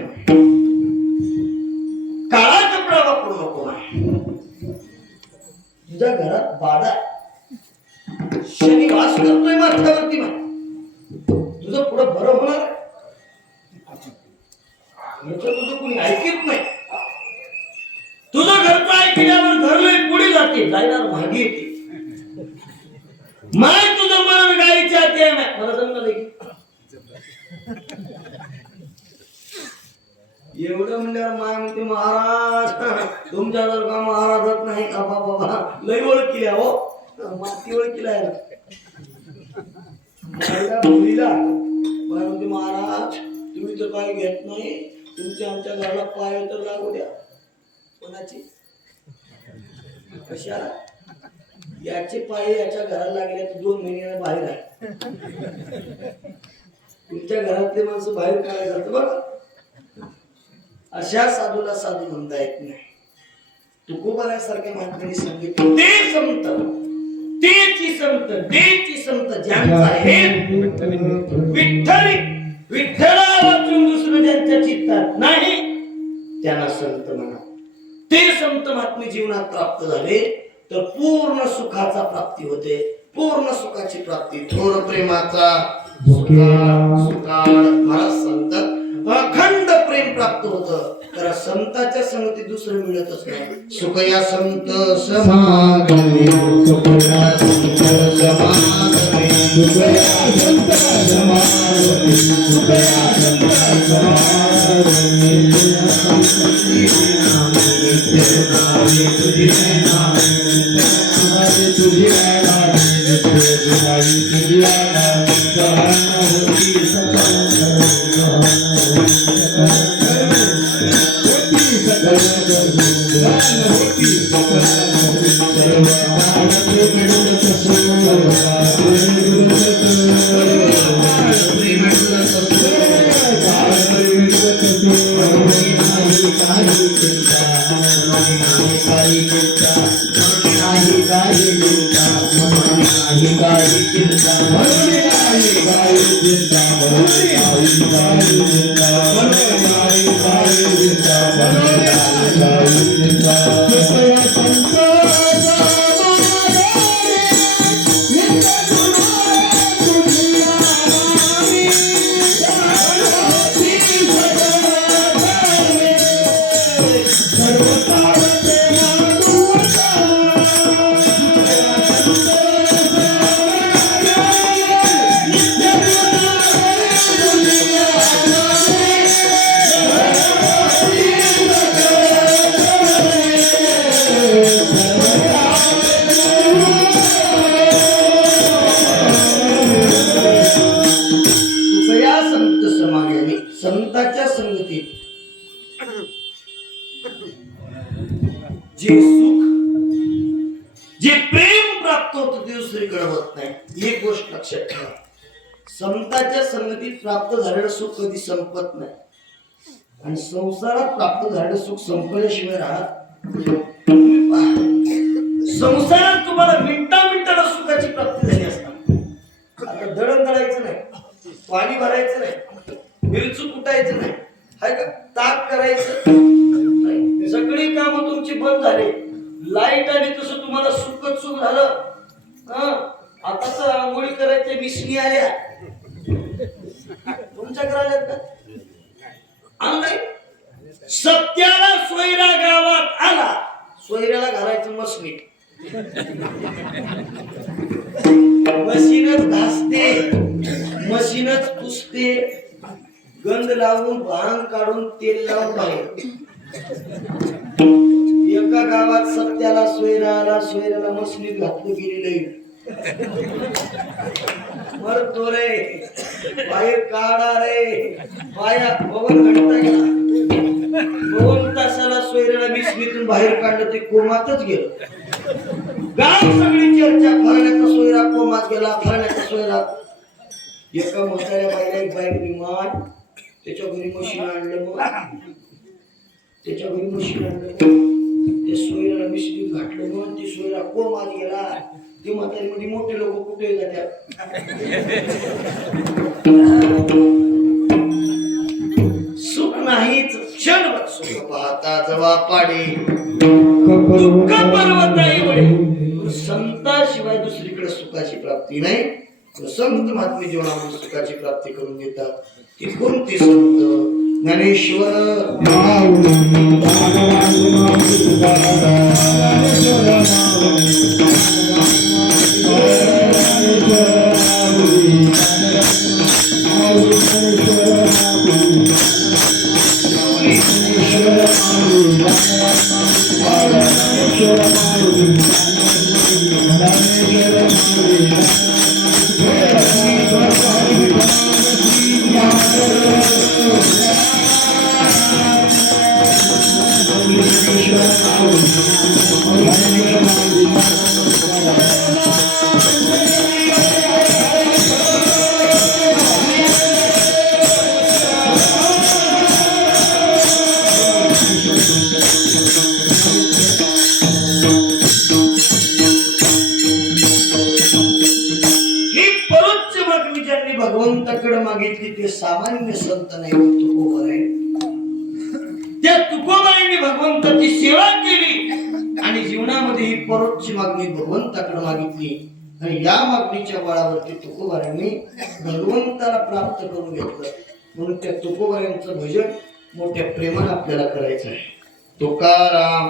काळा कपडा वापरू नको. तुझ्या घरात बाधा शनी वास करतोय माथ्यावरती. माय तुझं पुढं बरं होणार. तुझं कोणी ऐकत नाही. तुझं घरचं ऐकल्यावर घरलंय पुढे जाते. जायला मागे येते. माय तुझं मरण गायच्या ते मला जमलं नाही. एवढं म्हणल्यावर माय म्हणते महाराज तुमच्या जर का महाराजच नाही का बाबा लई ओळखीला हो. माती ओळखीला मुलीला म्हणते महाराज तुम्ही तर काही घेत नाही. तुमच्या आमच्या घराला पाय तर लागू द्या. कोणाची कशाला? याचे पाय याच्या घराला लागले तर 2 महिन्याला बाहेर आहे. तुमच्या घरातले माणसं बाहेर काढायला जातं बघा. अशा साधूला साधू म्हणता येत नाही. तुकोबाऱ्यासारख्या महात्म्याने सांगितलं ते संत तेची संत देची संत ज्यांचा हेत विठ्ठल विठ्ठला वाचून दुसरं ज्यांच्या चित्तात नाही त्यांना संत म्हणा. ते संत महात्मे जीवनात प्राप्त झाले तर पूर्ण सुखाचा प्राप्ती होते. पूर्ण सुखाची प्राप्ती. थोर प्रेमाचा सुकाळ महाराज सांगतात अखंड प्रेम प्राप्त होतं. तर संताच्या संगतीत दुसरं मिळतच नाही. सुख या संत समागमे. सुख या संत समागमे. सुख या संत समागमे. सुख या संत समागमे. तुझी जे सुख जे प्रेम प्राप्त होतं ते दुसरीकडे होत नाही. एक गोष्ट लक्षात ठेवा, संतांच्या संगतीत प्राप्त झालेलं सुख कधी संपत नाही आणि संसारात प्राप्त झालेलं सुख संपल्याशिवाय राहत. संसारात तुम्हाला मिनिटाला सुखाची प्राप्ती झाली असणार. आता दळण दळायचं नाही, पाणी भरायचं नाही, मिरचू कुटायचं नाही, हाय का, ताक करायचं नाही, सगळी कामं तुमची बंद झाली, लाईट आली, तसं तुम्हाला सुखच सुख झालं. आता तर आंघोळी करायच्या मिशनी आल्या, तुमच्याकडे आल्यात का? आणलंय. सत्याला सोयरा गावात आला, सोयऱ्याला घालायचं मशनी, मशीनच घासते, मशीनच पुसते, गंध लावून भांग काढून तेल लावून बाहेर. एका गावात सत्याला सोयरा आला, सोयऱ्याला मशनीत घातलं गेलेलं मरतो रे, बाहेर काढा रे, पाया पवन घंटा गेला, 2 तासाला सोयऱ्याला मिशनीतून बाहेर काढलं, ते कोमातच गेलं. गाव सगळी चर्चा, फरण्याचा सोयरा कोमात गेला, फरण्याचा सोयरा. एका म्हाताऱ्या बाईला एक बाई विमान, त्याच्या घरी मशीन आणलं, मग त्याच्या घरी मशीन आणलं, ते सोयऱ्याला मिशनीत घातलं, मग ते सोयरा कोमात गेला. ते म्हातारी मध्ये मोठे लोक कुठे जातात, सुख नाहीच क्षणभर सुख पाहता जवा पाडे, दुःख पर्वत एवढे. संताशिवाय दुसरीकडे सुखाची प्राप्ती नाही. संत महात्मे जीवनामध्ये सुखाची प्राप्ती करून देतात. ते कोणते संत? ज्ञानेश्वर भगवंताकडे मागितली ते सामान्य संत नाही, तुकोबा आहे. त्या तुकोबाईंनी भगवंताची सेवा केली आणि जीवनामध्ये ही परोक्ष मागणी भगवंताकडे मागितली आणि या मागणीच्या बळावरती तुकोबाईंनी भगवंताला प्राप्त करून घेतलं. म्हणून त्या तुकोबाईंचं भजन मोठ्या प्रेमाने आपल्याला करायचं आहे. तुकाराम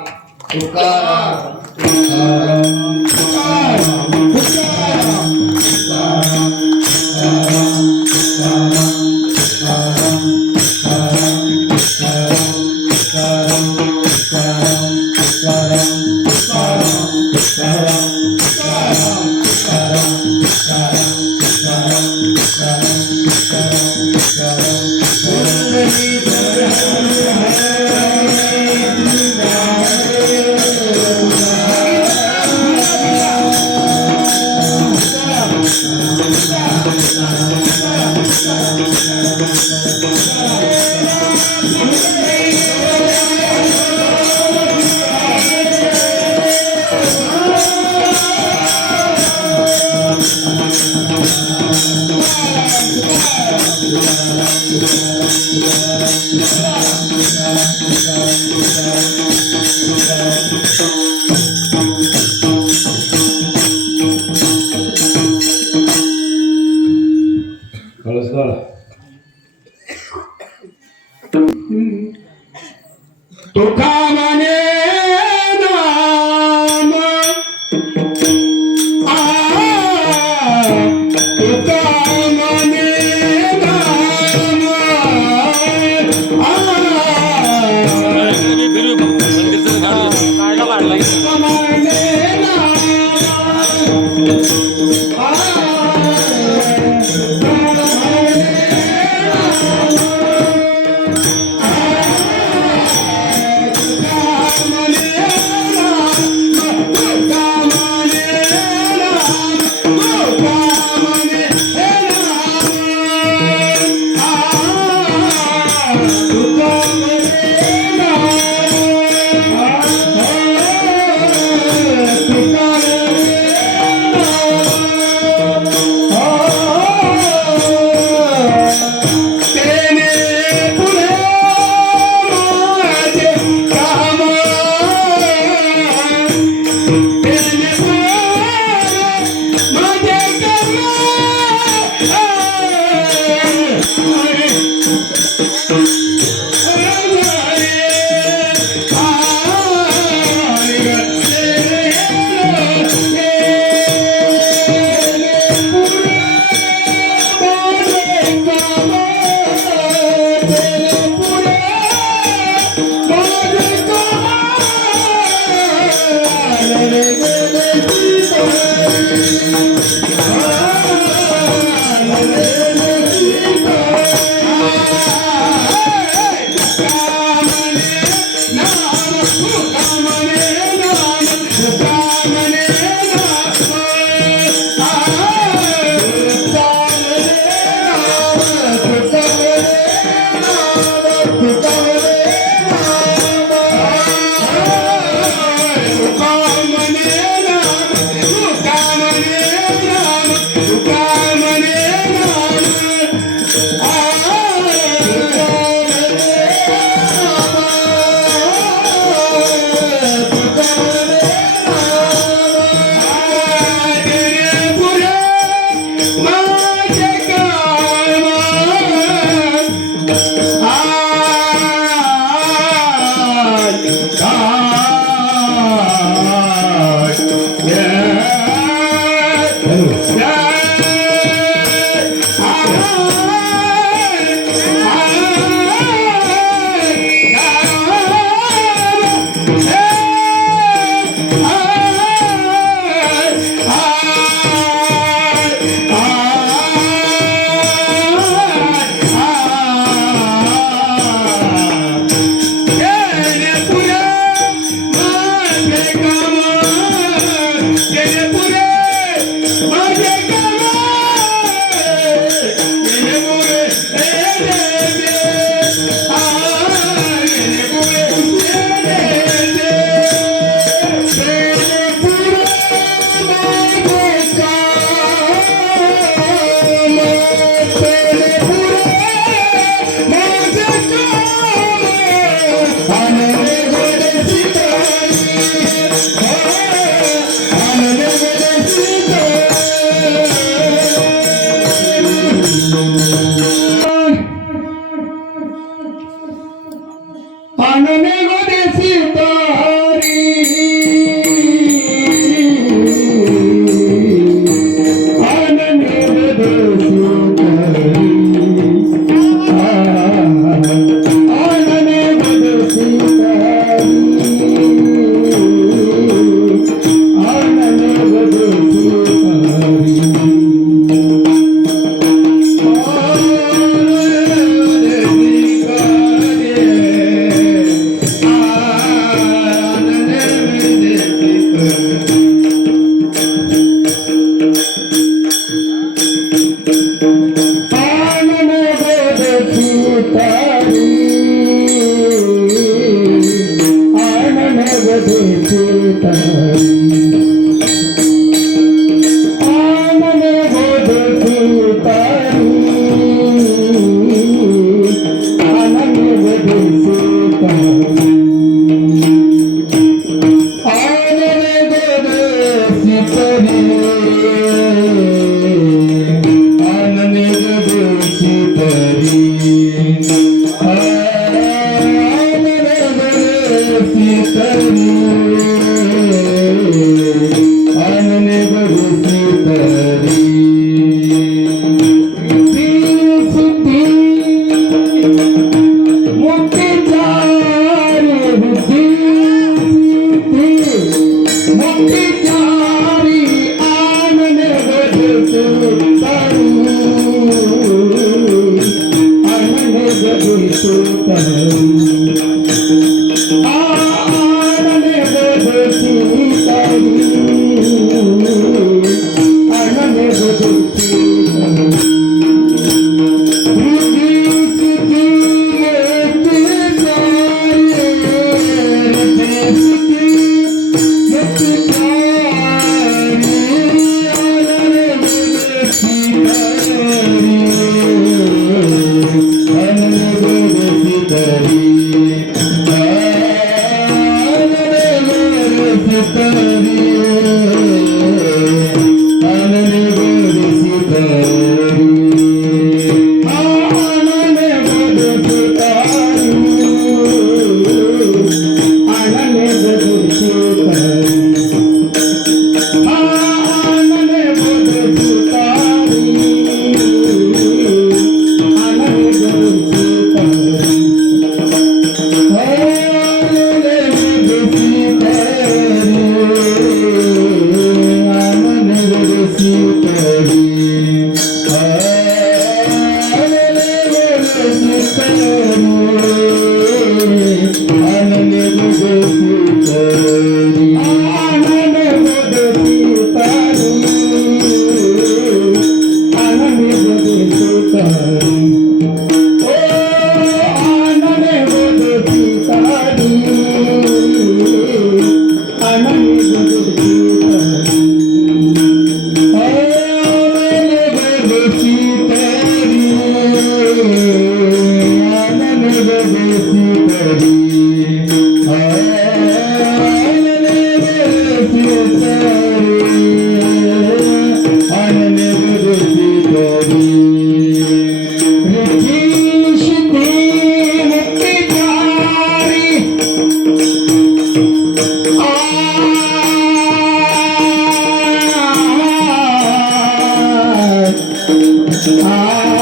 तुकाराम तुकाराम तुकाराम तुकाराम तुका माने नाम तुका माने नाम आनने गोदे सीतारी आनने गोदे सीतारी आनने गोदे सीतारी आनने गोदे सीतारी Ah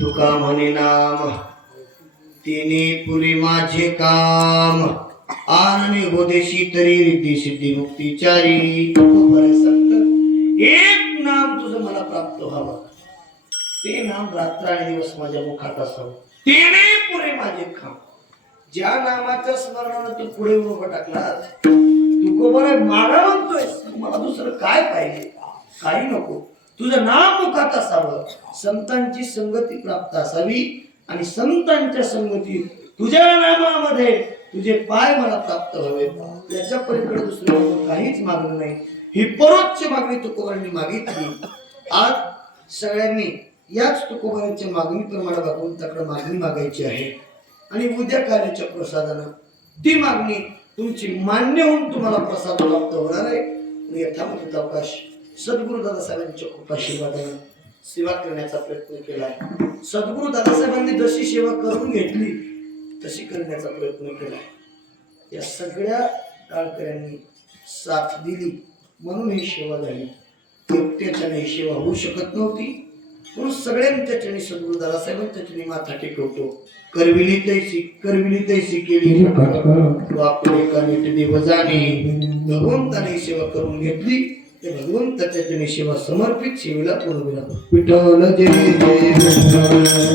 तुका म्हणे नाम तिने पुरी माझे काम आनने गोदेशी तरी रिद्धी सिद्धी मुक्तीचारी बरे संत एक नाम तुझं मला प्राप्त व्हावं ते नाम रात्र आणि दिवस माझ्या मुखात असावं तिने पुरे माझे काम ज्या नामाच्या स्मरणानं तू पुढे उभं टाकलास तू बरं मागा म्हणतोय मला दुसरं काय पाहिजे काही नको तुझं नाम मुखात असावं संतांची संगती प्राप्त असावी आणि संतांच्या संगतीत तुझ्या नामामध्ये तुझे पाय मला प्राप्त व्हावे याच्या पलीकडे दुसरं काहीच मागणं नाही ही परोक्ष मागणी तुकोबांनी मागितली आज सगळ्यांनी याच तुकोबांच्या मागणीप्रमाणे भगवंताकडे मागणी मागायची आहे आणि उद्या कार्याच्या प्रसादानं ती मागणी तुमची मान्य होऊन तुम्हाला प्रसाद प्राप्त होणार आहे आणि यथामतीत अवकाश सद्गुरु दादासाहेबांच्या कृपाशीर्वादानं सेवा करण्याचा प्रयत्न केला सद्गुरु दादासाहेबांनी जशी सेवा करून घेतली तशी करण्याचा प्रयत्न केला या सगळ्या गाळकऱ्यांनी साथ दिली म्हणून ही सेवा झाली एकट्याच्याने ही सेवा होऊ शकत नव्हती म्हणून सगळ्यांच्या चरणी सद्गुरु दादासाहेबांच्या चरणी माथा टेकवतो करविली तैसी केली वापरे का नीट देव जाणे भगवंताने सेवा करून घेतली ते भगवंताच्या चरणी सेवा समर्पित सेवेला पूर्वीला विठ्ठल जय जय